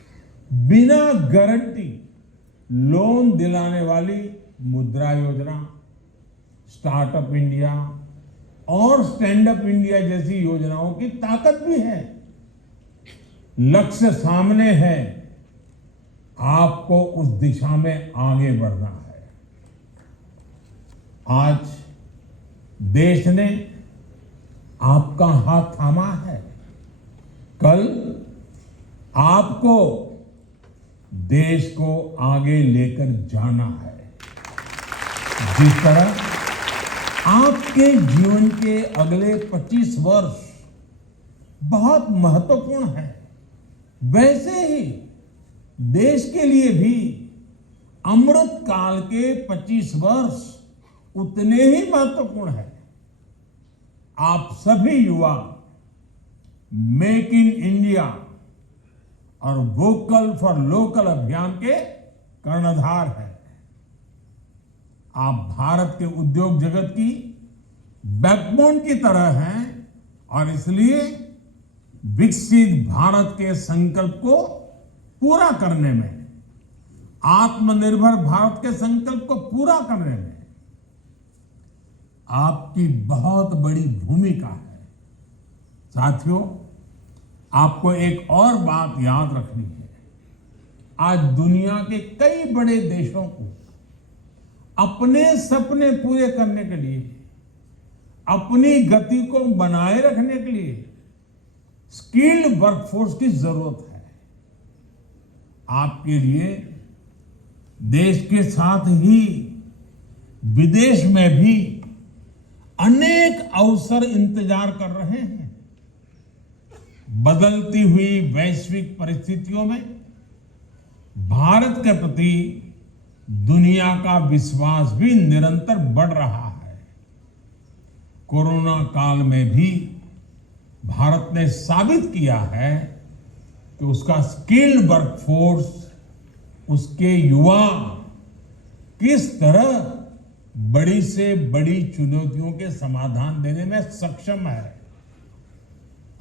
बिना गारंटी लोन दिलाने वाली मुद्रा योजना, स्टार्टअप इंडिया और स्टैंड अप इंडिया जैसी योजनाओं की ताकत भी है। लक्ष्य सामने है, आपको उस दिशा में आगे बढ़ना है। आज देश ने आपका हाथ थामा है, कल आपको देश को आगे लेकर जाना है। जिस तरह आपके जीवन के अगले 25 वर्ष बहुत महत्वपूर्ण है, वैसे ही देश के लिए भी अमृत काल के 25 वर्ष उतने ही महत्वपूर्ण है। आप सभी युवा मेक इन इंडिया और वोकल फॉर लोकल अभियान के कर्णधार हैं। आप भारत के उद्योग जगत की बैकबोन की तरह हैं और इसलिए विकसित भारत के संकल्प को पूरा करने में, आत्मनिर्भर भारत के संकल्प को पूरा करने में आपकी बहुत बड़ी भूमिका है। साथियों, आपको एक और बात याद रखनी है। आज दुनिया के कई बड़े देशों को अपने सपने पूरे करने के लिए, अपनी गति को बनाए रखने के लिए स्किल्ड वर्कफोर्स की जरूरत है। आपके लिए देश के साथ ही विदेश में भी अनेक अवसर इंतजार कर रहे हैं। बदलती हुई वैश्विक परिस्थितियों में भारत के प्रति दुनिया का विश्वास भी निरंतर बढ़ रहा है। कोरोना काल में भी भारत ने साबित किया है कि उसका स्किल्ड वर्कफोर्स, उसके युवा किस तरह बड़ी से बड़ी चुनौतियों के समाधान देने में सक्षम है।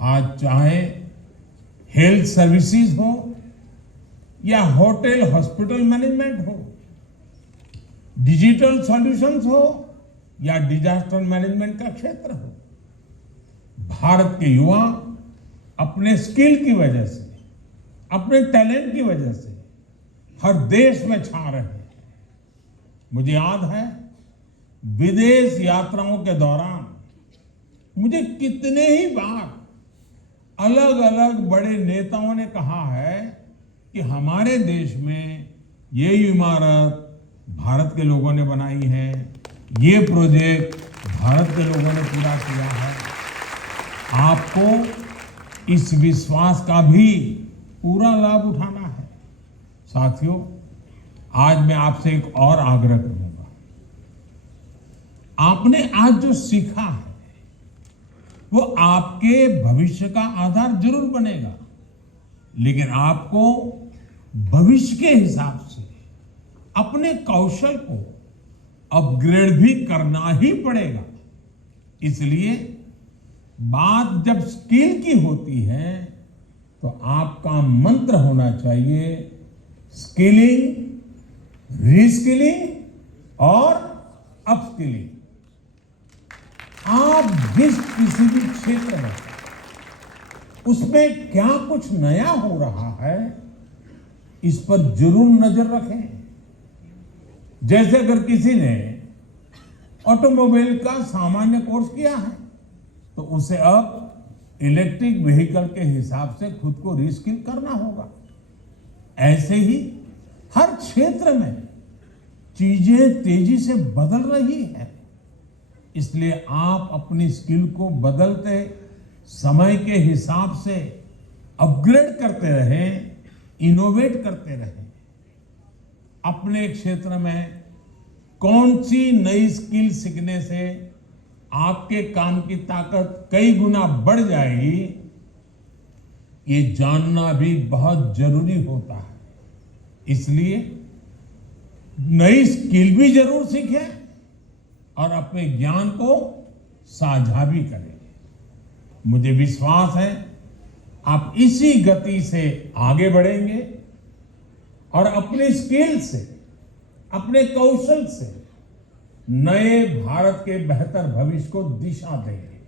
आज चाहे हेल्थ सर्विसेज हो या होटल हॉस्पिटल मैनेजमेंट हो, डिजिटल सॉल्यूशंस हो या डिजास्टर मैनेजमेंट का क्षेत्र हो, भारत के युवा अपने स्किल की वजह से, अपने टैलेंट की वजह से हर देश में छा रहे हैं। मुझे याद है विदेश यात्राओं के दौरान मुझे कितने ही बार अलग अलग बड़े नेताओं ने कहा है कि हमारे देश में ये इमारत भारत के लोगों ने बनाई है, ये प्रोजेक्ट भारत के लोगों ने पूरा किया है। आपको इस विश्वास का भी पूरा लाभ उठाना है। साथियों, आज मैं आपसे एक और आग्रह करूंगा। आपने आज जो सीखा है वो आपके भविष्य का आधार जरूर बनेगा, लेकिन आपको भविष्य के हिसाब से अपने कौशल को अपग्रेड भी करना ही पड़ेगा। इसलिए बात जब स्किल की होती है तो आपका मंत्र होना चाहिए स्किलिंग, रीस्किलिंग और अपस्किलिंग। आप जिस किसी भी क्षेत्र में उसमें क्या कुछ नया हो रहा है इस पर जरूर नजर रखें। जैसे अगर किसी ने ऑटोमोबाइल का सामान्य कोर्स किया है तो उसे अब इलेक्ट्रिक व्हीकल के हिसाब से खुद को रीस्किल करना होगा। ऐसे ही हर क्षेत्र में चीजें तेजी से बदल रही है, इसलिए आप अपनी स्किल को बदलते समय के हिसाब से अपग्रेड करते रहें, इनोवेट करते रहें। अपने क्षेत्र में कौन सी नई स्किल सीखने से आपके काम की ताकत कई गुना बढ़ जाएगी, ये जानना भी बहुत जरूरी होता है। इसलिए नई स्किल भी जरूर सीखें और अपने ज्ञान को साझा भी करें। मुझे विश्वास है आप इसी गति से आगे बढ़ेंगे और अपनी स्किल से, अपने कौशल से नए भारत के बेहतर भविष्य को दिशा देंगे।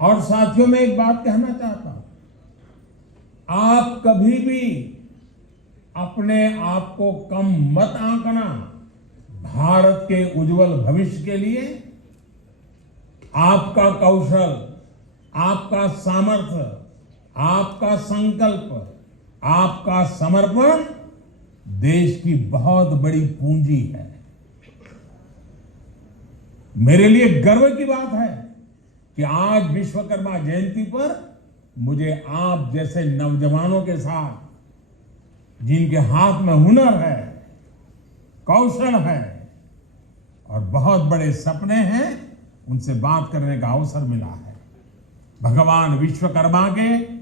और साथियों, मैं एक बात कहना चाहता हूं, आप कभी भी अपने आप को कम मत आंकना। भारत के उज्जवल भविष्य के लिए आपका कौशल, आपका सामर्थ्य, आपका संकल्प, आपका समर्पण देश की बहुत बड़ी पूंजी है। मेरे लिए गर्व की बात है कि आज विश्वकर्मा जयंती पर मुझे आप जैसे नौजवानों के साथ, जिनके हाथ में हुनर है, कौशल है और बहुत बड़े सपने हैं, उनसे बात करने का अवसर मिला है। भगवान विश्वकर्मा के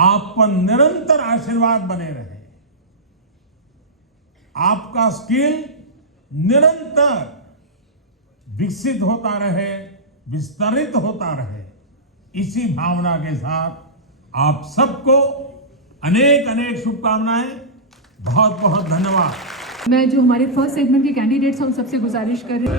आप पर निरंतर आशीर्वाद बने रहे, आपका स्किल निरंतर विकसित होता रहे, विस्तरित होता रहे। इसी भावना के साथ आप सबको अनेक अनेक शुभकामनाएं। बहुत बहुत धन्यवाद। मैं जो हमारे फर्स्ट सेगमेंट के कैंडिडेट्स हैं उन सबसे गुजारिश कर रही हूँ,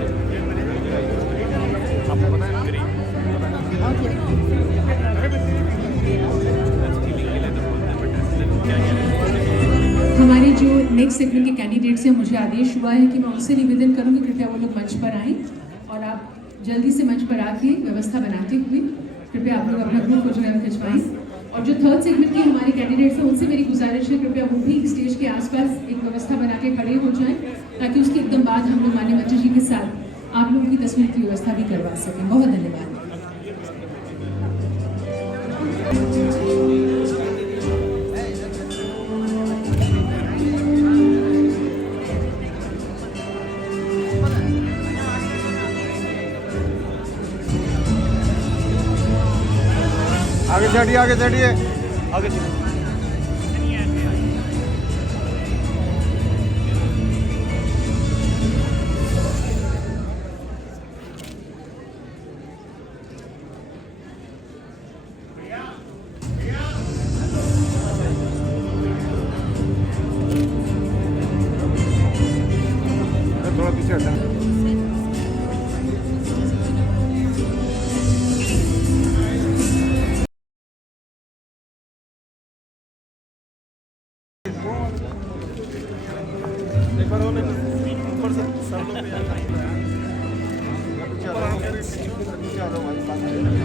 हमारे जो नेक्स्ट सेगमेंट के कैंडिडेट्स हैं, मुझे आदेश हुआ है कि मैं उनसे निवेदन करूंगी कृपया वो लोग मंच पर आएं और आप जल्दी से मंच पर आके व्यवस्था बनाते हुए कृपया आप लोग अपना ग्रुप को जो है खिंचवाएं। और जो थर्ड सेगमेंट के हमारे कैंडिडेट्स हैं उनसे मेरी गुजारिश है कृपया वो भी स्टेज के आसपास एक व्यवस्था बना के खड़े हो जाएं, ताकि उसके एकदम बाद हम लोग माननीय मंत्री जी के साथ आप लोगों की तस्वीर की व्यवस्था भी करवा सकें। बहुत धन्यवाद। आगे चढ़िए, आगे चढ़िए, आगे चढ़िए। थोड़ा पीछे हटना। ऊपर से चलो भाई